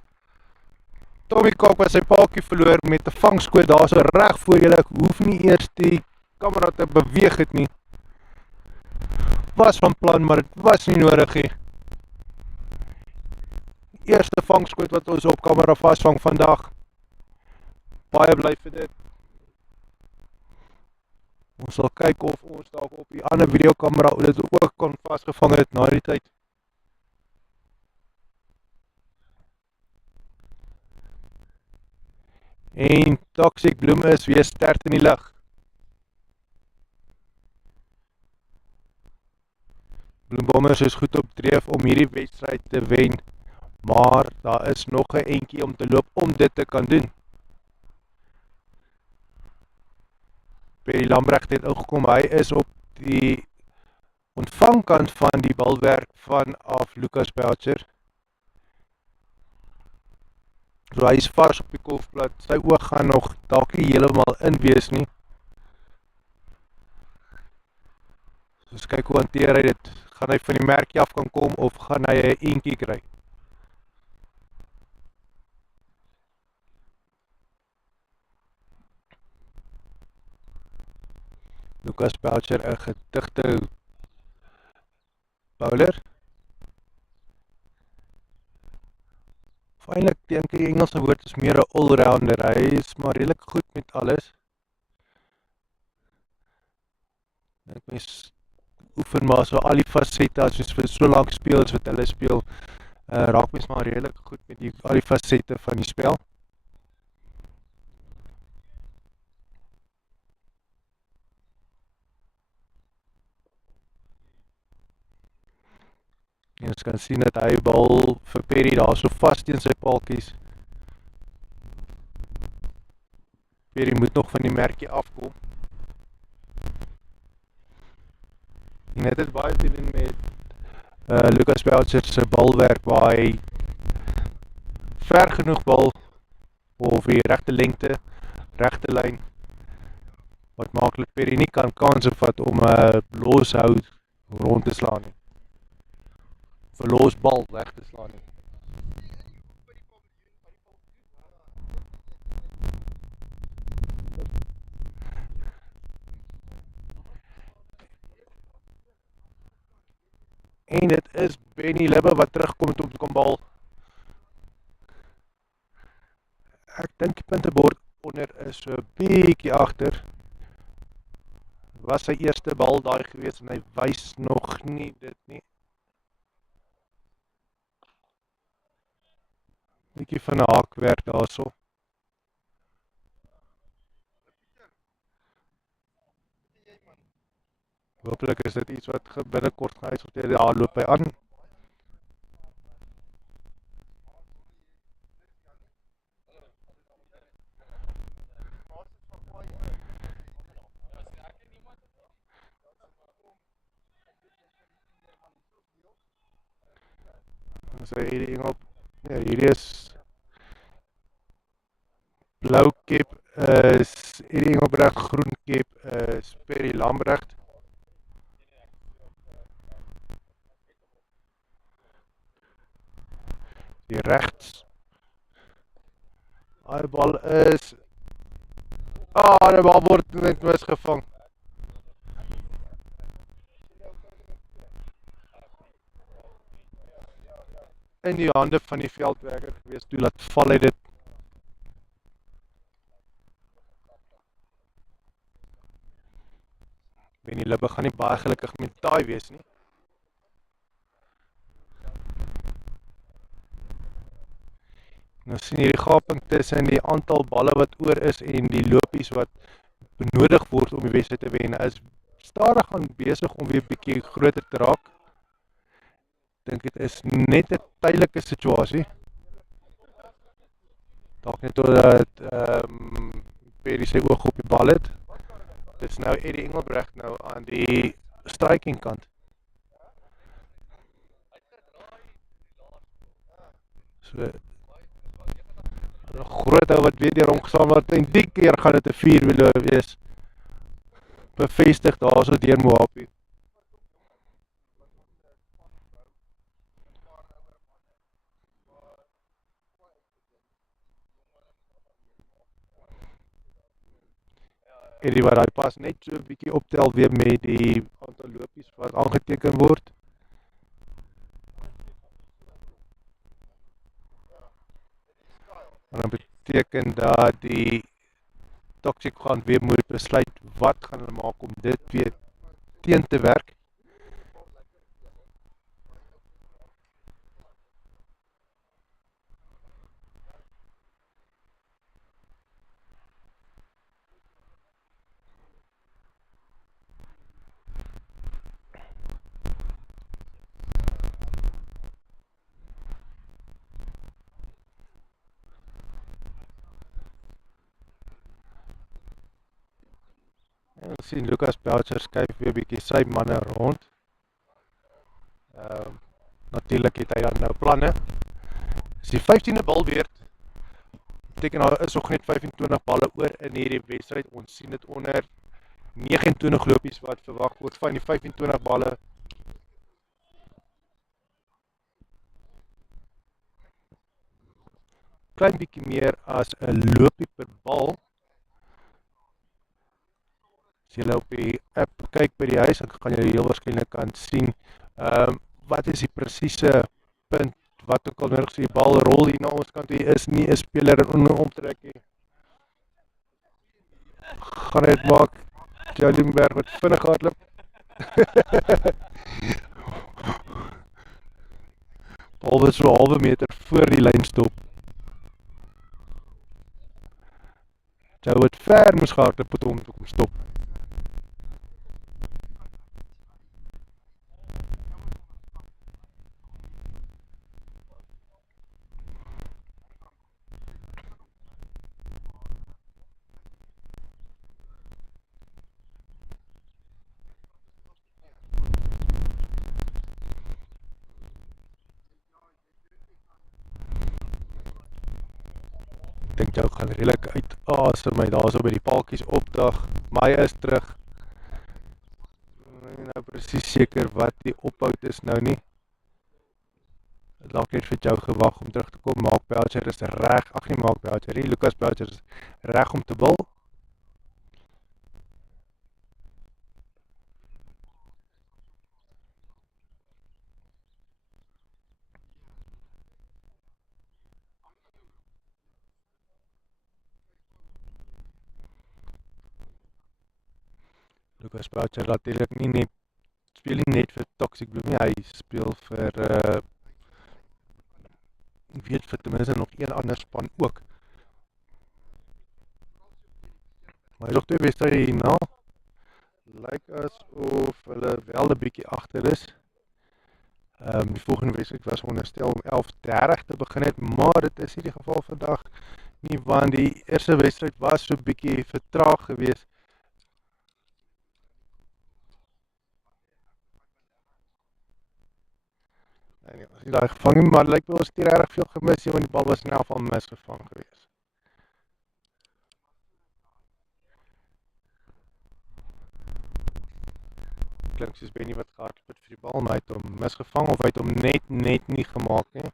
Tommy Kok was sy pakie verloor met 'n vangskoot daar so reg voor julle. Ek hoef nie eers die kamera te beweeg het nie. Was van plan, maar dit was nie nodig nie. Eerste vangskoot wat ons op kamera vasvang vandag. Baie bly vir dit. Ons sal kyk of ons dalk op die ander videokamera dit ook kon vasgevang het na die tyd. En Toxic Bloem is weer sterk in die lug. Bloembommers is goed op dreef om hierdie wedstryd te wen, maar daar is nog 'n entjie om te loop om dit te kan doen. Perry Lambrecht het ingekom, hy is op die ontvangkant van die balwerk vanaf Lucas Belcher. So hy is vars op die kolfblad, sy oog gaan nog dalk nie heeltemal in wees nie. So kyk hoe hanteer hy dit. Gaan hy van die merkie af kan kom of gaan hy 'n entjie kry? Lucas Belcher, 'n gedigte bowler. Of eintlik dink die Engelse woord is meer 'n all-rounder. Hy is maar redelik goed met alles. Ek mens oefen maar so al die fasette as jy vir so lank speel as wat hulle speel, raak mens maar redelik goed met al die fasette van die spel. En ons kan sien dat hy bal vir Perry daar so vast teen sy paaltjies. Perry moet nog van die merkie afkom. En dit is baie te doen met Lucas Belcher se balwerk waar hy ver genoeg bal of die regte lengte, regte lyn wat maak dat Perry nie kan kanse vat om 'n loshoud rond te slaan nie. Of 'n losbal weg te slaan nie. En dit is Benny Libbe wat terugkom om te kom bal. Ek dink die puntebord onder is so 'n bietjie agter. Was sy eerste bal daai gewees en hy wys nog nie dit nie. Bietjie van 'n haakwerk daarso. Hopelijk is dit iets wat binnekort gaan uitsorteer. Daar loop hy aan. So hierdie engel, ja, hierdie is blou kep, is hierdie engelbreg, groen kep is Perry Lambrecht. Die rechts. Die bal is die bal word net misgevang. In die hande van die veldwerker gewees, toe laat val hy dit. Benny Libbe gaan nie baie gelukkig met daai wees nie. Nou sien jy die gaping tussen die aantal balle wat oor is en die lopies wat benodig word om die wedstryd te wen, is stadig aan besig om weer bietjie groter te raak. Dink dit is net 'n tydelike situasie. Dalk net totdat Perry sy oog op die bal het. Dit is nou Eddie Engelbrecht nou aan die striking kant. So 'n groot ou wat weer deur hom gesaam word en die keer gaan dit 'n 4-wieler wees. Bevestig daarso deur Mohapi. en die wat daai pas net so 'n bietjie optel weer met die aantal lopies wat aangeteken word. En dan beteken dat die toxicant weer moet besluit wat gaan hulle maak om dit weer teen te werk. En ons sien Lucas Belcher skuif weer 'n bietjie sy manne rond. Natuurlik het hy dan nou planne. As die 15de bal weer beteken daar is nog net 25 balle oor in hierdie wedstryd. Ons sien dit onder 29 lopies wat verwag word van die 25 balle. Klein bietjie meer as 'n lopie per bal. As jy op die app kyk by die huis, dan gaan jy heel waarskynlik kan sien wat is die presiese punt, wat ook al nodig is, die bal rol hier na ons kant, hier is nie 'n speler in omtrek nie. Gaan dit maak, Jollenberg wat vinnig hardloop. Bal was so 'n halwe meter voor die lyn stop. Jou het ver moes gehardloop het om te kom stop. Ek dink jou gaan redelik uitasem my daar so by die paaltjies opdag, maar hy is terug. Ek is nou presies seker wat die ophoud is nou nie. Dalk net vir jou gewag om terug te kom. Mark Belcher is reg, ag nie Mark Belcher nie, Lucas Belcher is reg om te bal. Lucas Belcher natuurlik nie net speel nie net vir Toxic Bloem nie, hy speel vir ek weet vir ten minste nog een ander span ook. Maar hy is nog 2 wedstryde hierna. Lyk asof hulle wel 'n bietjie agter is. Die volgende wedstryd was onderstel om 11:30 te begin het, maar dit is nie die geval vandag nie, want die eerste wedstryd was so 'n bietjie vertraag geweest. Nee, as jy daai gevang het, maar lyk my ons het regtig veel gemis, want die bal was in elk geval misgevang geweest. Klink soos Benny wat gehardloop het vir die bal, maar hy het hom misgevang of hy het hom net nie gemaak nie.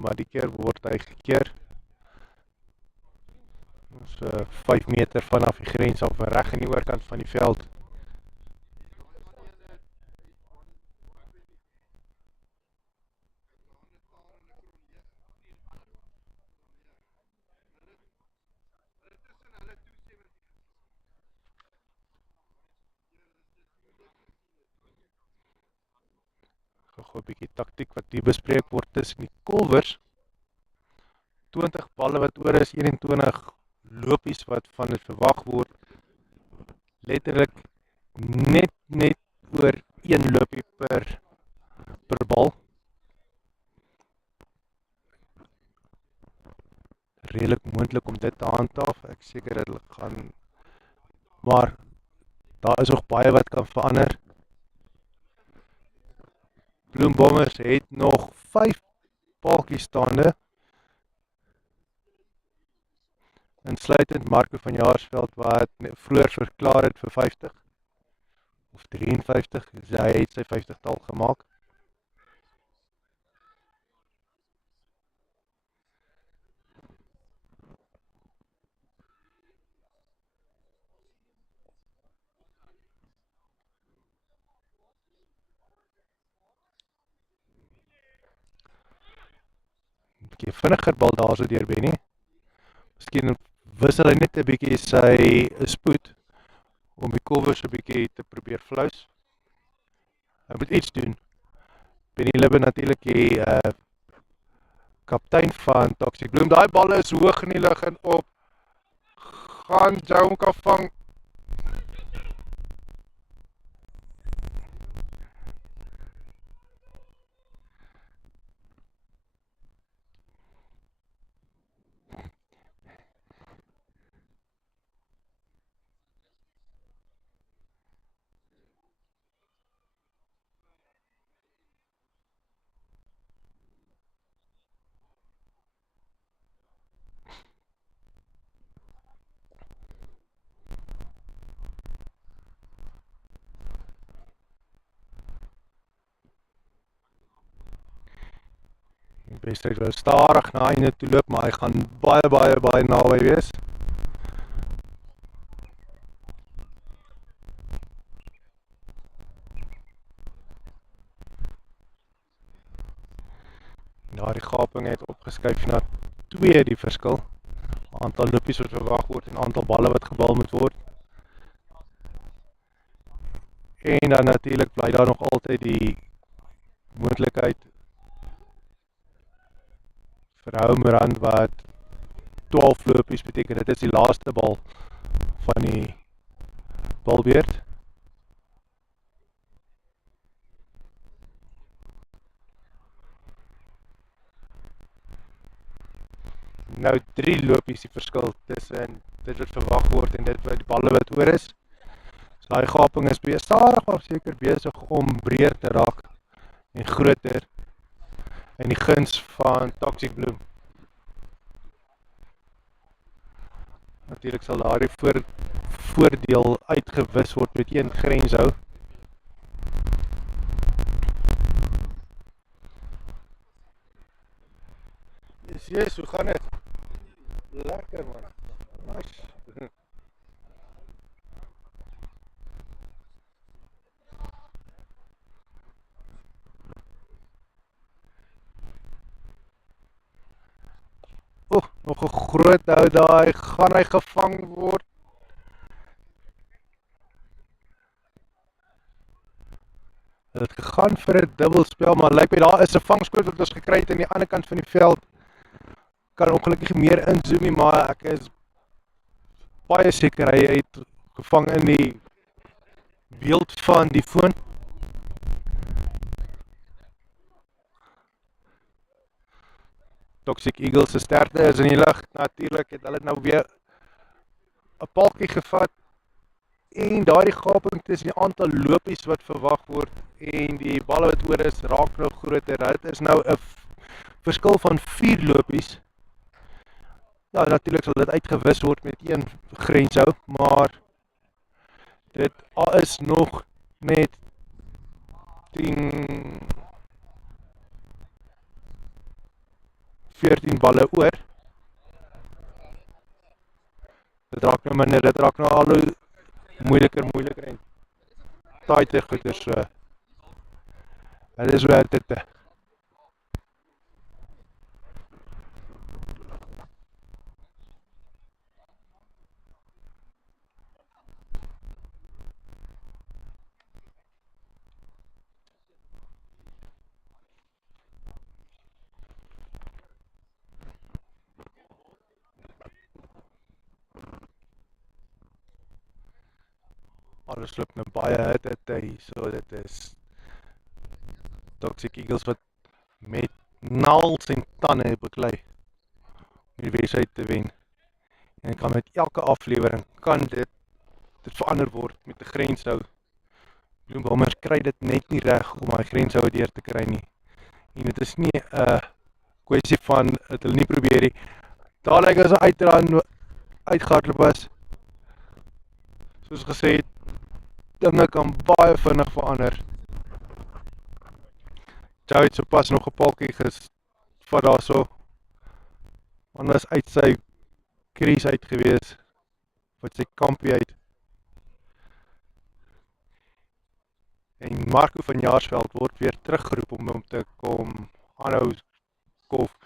Maar die keer word hy gekeer. Ons 5 meter vanaf die grens af reg aan die oorkant van die veld. Gou 'n bietjie taktiek wat hier bespreek word tussen die kolwers. 20 balle wat oor is, 21 lopies wat van dit verwag word. Letterlik net oor 1 lopie per bal. Redelik moontlik om dit te handhaaf. Ek seker dit gaan, maar daar is nog baie wat kan verander. Bloembommers het nog 5 paaltjies staande. Insluitend Marco van Jaarsveld wat vroeër verklaar het vir 50. of 53, hy het sy 50-tal gemaak. Bietjie vinniger bal daar so deur Benny. Miskien wissel hy net 'n bietjie sy spoed om die covers 'n bietjie te probeer flous. Hy moet iets doen. Benny Libbe natuurlik die kaptein van Toxic Bloem. Daai bal is hoog in die lug en op. Gaan Joe kan vang. Die wedstryd wil stadig na einde toe loop, maar hy gaan baie naby wees. Ja, die gaping het opgeskuif na 2 die verskil. Aantal lopies wat verwag word en aantal balle wat gebal moet word. En dan natuurlik bly daar nog altyd die moontlikheid vir Houmerand wat 12 lopies beteken. Dit is die laaste bal van die balbeurt. Nou 3 lopies die verskil tussen dit wat verwag word en dit wat die balle wat oor is. So daai gaping is stadig maar seker besig om breër te raak en groter in die guns van Toxic Bloem. Natuurlik sal daardie voordeel uitgewis word met 1 grenshou. Yes, hoe gaan dit? Lekker man. Nice. Nog 'n groot hou daai, gaan hy gevang word. Hulle het gegaan vir 'n dubbelspel, maar lyk my daar is 'n vangskoot wat ons gekry het aan die ander kant van die veld. Kan ongelukkig meer inzoom nie, maar ek is baie seker hy het gevang in die beeld van die foon. Toxic Eagles se sterkte is in die lug. Natuurlik het hulle nou weer 'n paltjie gevat en daardie gaping tussen die aantal lopies wat verwag word en die balle wat oor is raak nou groter. Dit is nou 'n verskil van 4 lopies. Ja, natuurlik sal dit uitgewis word met 1 grenshou, maar dit is nog net 14 balle oor. Dit raak nou minder, dit raak nou al hoe moeiliker en tighter goeie so. Dit is hoe dit alles loop nou baie hitte hier, so dit is Toxic Eagles wat met naels en tande beklei om die wedstryd te wen. En kan met elke aflewering kan dit verander word met 'n grenshou. Bloembommers kry dit net nie reg om daai grenshou deur te kry nie. En dit is nie 'n kwessie van dat hulle nie probeer nie. Daar lyk as 'n uitgehardloop was. Soos gesê het, dinge kan baie vinnig verander. Jou het sopas nog 'n paltjie gevat daarso. Man was uit sy kries uit gewees, wat sy kampie uit. En Marco van Jaarsveld word weer teruggeroep om hom te kom aanhou kolf.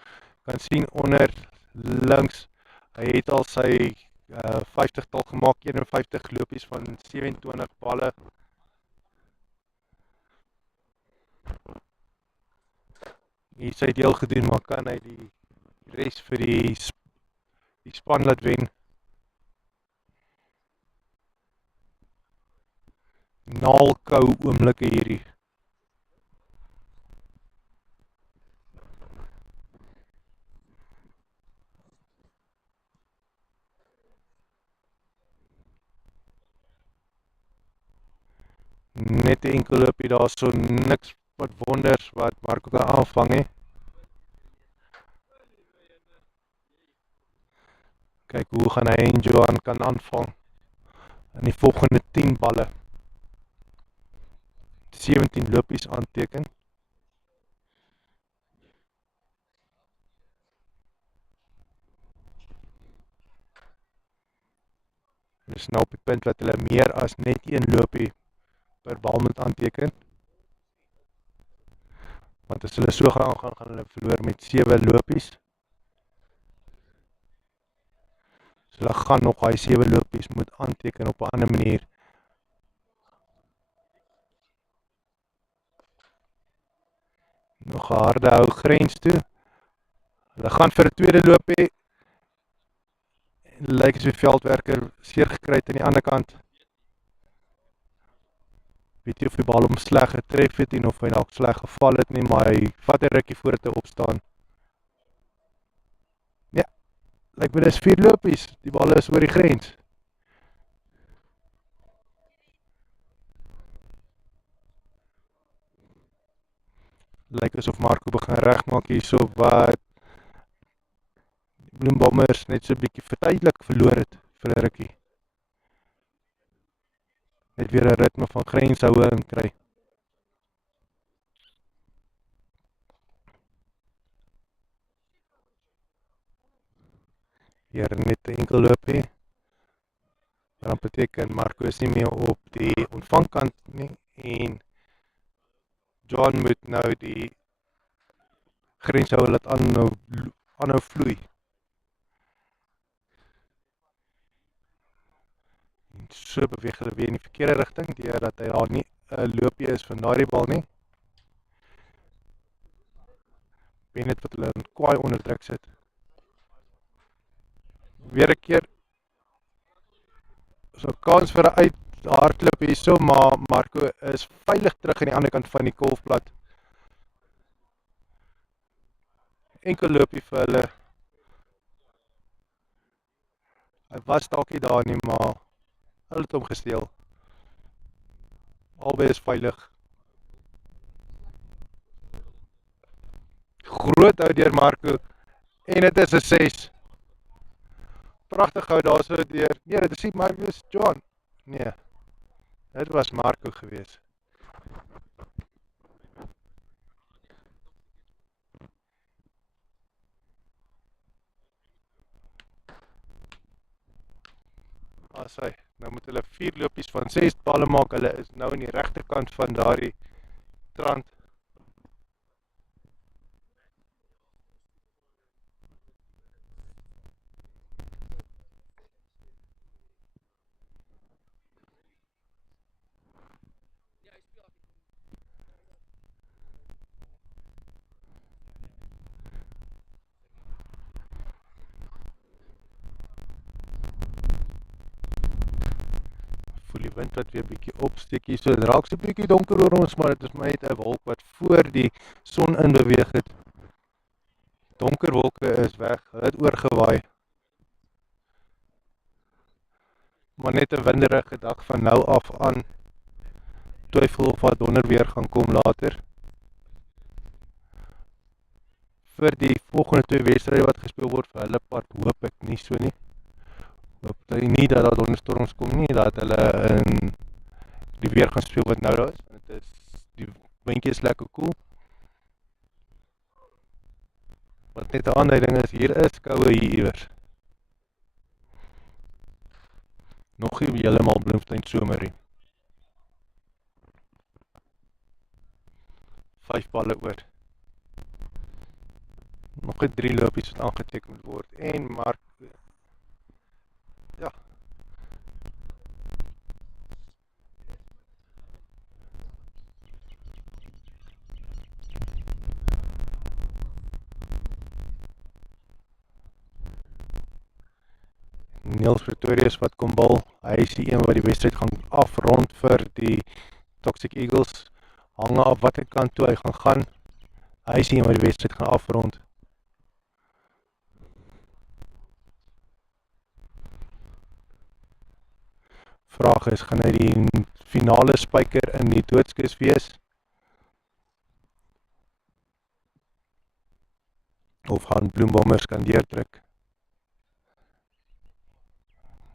Kan sien onder links, hy het al sy 50-tal gemaak, 51 lopies van 27 balle. Hier sy deel gedoen, maar kan hy die res vir die span laat wen. Naalkou oomblikke hierdie. Net 'n enkel loopie daar, so niks wat wonders wat Marco kan aanvang he. Kyk hoe gaan hy en Johan kan aanvang in die volgende 10 balle. 17 lopies aanteken. Dis nou op die punt wat hulle meer as net 1 lopie per bal moet aanteken. Want as hulle so gaan, gaan hulle verloor met 7 lopies. So hulle gaan nog hy 7 lopies moet aanteken op 'n ander manier. Nog 'n harde hou grens toe. Hulle gaan vir 'n tweede loopie. Lyk as die veldwerker seer gekry het aan die ander kant. Weet nie of die bal hom sleg getref het en of hy dalk sleg geval het nie, maar hy vat 'n rukkie voordat hy opstaan. Ja, lyk my dis 4 lopies. Die bal is oor die grens. Lyk asof Marco begin regmaak hierso wat Bloembommers net so 'n bietjie vertydelik verloor het vir 'n rukkie. Net weer 'n ritme van grenshoue in kry. Hier net 'n enkel loopie. Dat beteken Marco is nie meer op die ontvangkant nie en John moet nou die grenshoue laat aanhou vloei. En so beweeg hulle weer in die verkeerde rigting, deurdat hy daar nie 'n loopie is van daardie bal nie. Net wat hulle kwaai onder druk sit. Weer 'n keer. So kans vir 'n hardloop hierso, maar Marco is veilig terug aan die ander kant van die golfplat. Enkel loopie vir hulle. Hy was dalk nie daar nie, maar hulle het hom gesteel. Albei is veilig. Groot hou deur Marco en dit is 'n 6. Pragtig hou daar so deur. Nee, dit is nie Marco, dit is John. Nee. Dit was Marco gewees. As hy, nou moet hulle 4 lopies van 6 balle maak. Hulle is nou aan die regterkant van daardie trant. Voel die wind wat weer bietjie opsteek hier, so dit raak so bietjie donker oor ons, maar dit is maar net 'n wolk wat voor die son in beweeg het. Donker wolke is weg, hulle het oorgewaai. Maar net 'n winderige dag van nou af aan. Twyfel of wat donder weer gaan kom later. Vir die volgende 2 wedstryde wat gespeel word vir hulle part, hoop ek nie so nie. Hoop nie dat daar donderstorms kom nie, dat hulle in die weer gaan speel wat nou daar is. Die windjie is lekker koel. Wat net 'n aanduiding is, hier is koue hier iewers. Nog nie heeltemal Bloemfontein somerie. 5 balle oor. Nog 'n 3 lopies wat aangeteken moet word. En Mark, ja. Niels Pretorius wat kom bal. Hy is die een wat die wedstryd gaan afrond vir die Toxic Eagles. Hange af watter kant toe hy gaan. Hy is die een wat die wedstryd gaan afrond. Vraag is, gaan hy die finale spyker in die doodskus wees? Of gaan Bloembommers kan deurdruk?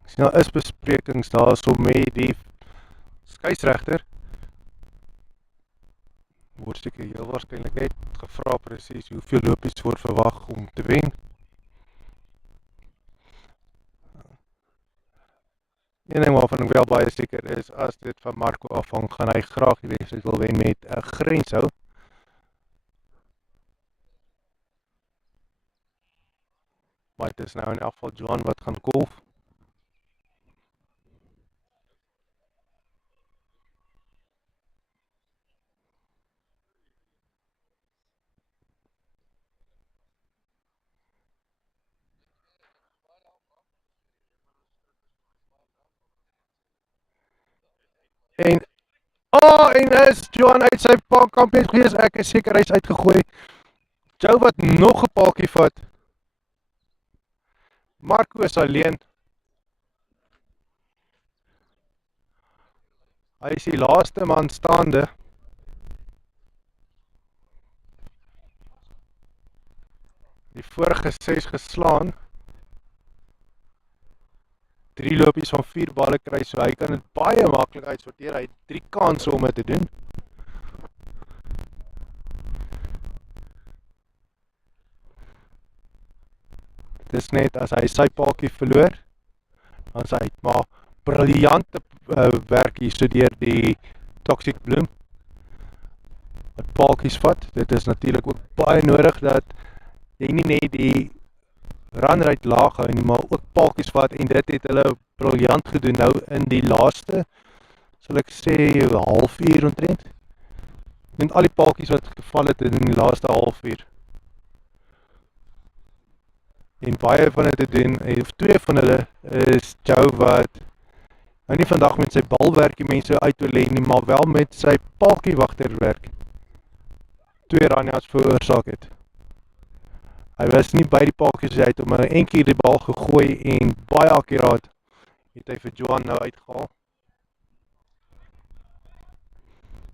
Ek sien daar is besprekings daar so met die skeieregter. Word seker heel waarskynlik net gevra presies hoeveel lopies word verwag om te wen. Een ding waarvan ek wel baie seker is, as dit van Marco afhang, gaan hy graag die wedstryd wil wen met 'n grenshou. Maar dit is nou in elk geval Johan wat gaan golf. En is Johan uit sy kampioens gewees, ek is seker hy is uitgegooi. Jou wat nog 'n paaltjie vat. Marco is alleen. Hy is die laaste man staande. Die vorige 6 geslaan. 3 lopies van 4 balle kry, so hy kan dit baie maklik uitsorteer. Hy het 3 kanse om dit te doen. Dit is net as hy sy paaltjie verloor, dan sy het maar briljante werk hier so deur die Toxic Bloem wat paaltjies vat. Dit is natuurlik ook baie nodig dat jy nie net die runrate laag hou nie, maar ook paaltjies vat, en dit het hulle briljant gedoen nou in die laaste, sal ek sê, halfuur omtrent. Met al die paaltjies wat geval het in die laaste halfuur. En baie van dit te doen, of 2 van hulle is Joe wat nou nie vandag met sy balwerk die mense uit wil lê nie, maar wel met sy paaltjiewagterwerk 2 ranjas veroorsaak het. Hy was nie by die paaltjies uit om 'n enkie die bal gegooi en baie akkuraat het hy vir Johan nou uitgehaal.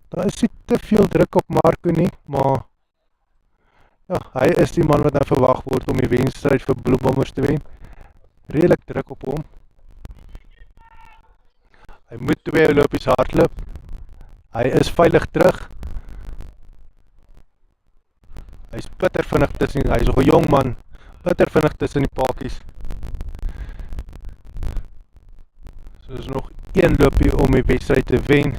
Daar is nie te veel druk op Marco nie, maar ja, hy is die man wat nou verwag word om die wedstryd vir Bloembommers te wen. Redelik druk op hom. Hy moet 2 lopies hardloop. Hy is veilig terug. Hy is bitter vinnig tussen, hy is nog 'n jong man, bitter vinnig tussen die paaltjies. So is nog 1 loopie om die wedstryd te wen.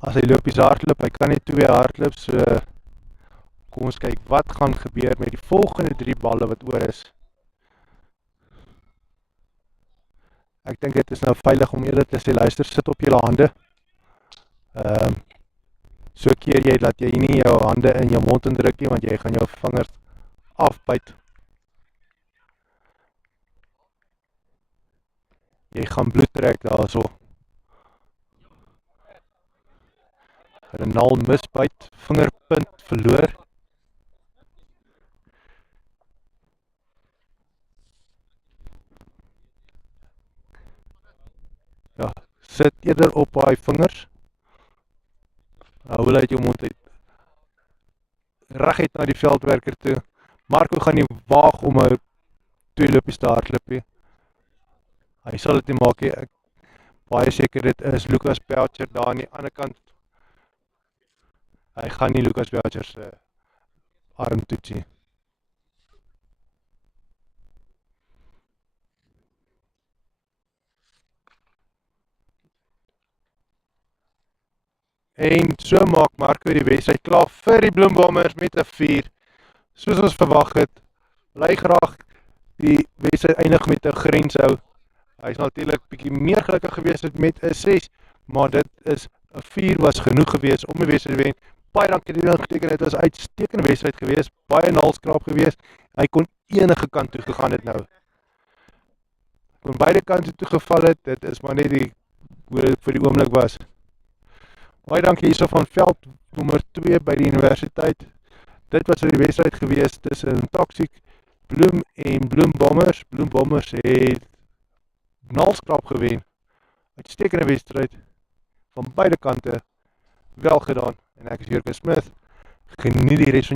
As hy lopies hardloop, hy kan nie 2 hardloop, so kom ons kyk wat gaan gebeur met die volgende 3 balle wat oor is. Ek dink dit is nou veilig om eerder te sê, luister, sit op julle hande. So keer jy dat jy nie jou hande in jou mond indruk nie, want jy gaan jou vingers afbyt. Jy gaan bloed trek daarso. Renal misbyt, vingerpunt verloor. Ja, sit eerder op daai vingers. Hou uit jou mond uit. Reguit na die veldwerker toe. Marco gaan nie waag om 'n 2 lopies te hardloop nie. Hy sal dit nie maak nie. Ek baie seker dit is Lucas Belcher daar aan die ander kant. Hy gaan nie Lucas Belcher se arm toetsie. En so maak Marco die wedstryd klaar vir die Bloembombers met 'n 4. Soos ons verwag het, bly graag die wedstryd eindig met 'n grenshou. Hy is natuurlik bietjie meer gelukkig gewees met 'n 6, maar dit is 'n 4 was genoeg gewees om die wedstryd te wen. Baie dankie dat julle geteken het. Dit was 'n uitstekende wedstryd gewees, baie naalskraap gewees. Hy kon enige kant toe gegaan het nou. Kon beide kante toe geval het, dit is maar net hoe dit vir die oomblik was. Baie dankie hierso van veld nommer 2 by die universiteit. Dit was die wedstryd gewees tussen Toxic, Bloem en Bloembombers. Bloembombers het naalskraap gewen. Uitstekende wedstryd van beide kante, wel gedaan. En ek is Jurgen Smith. Geniet die res van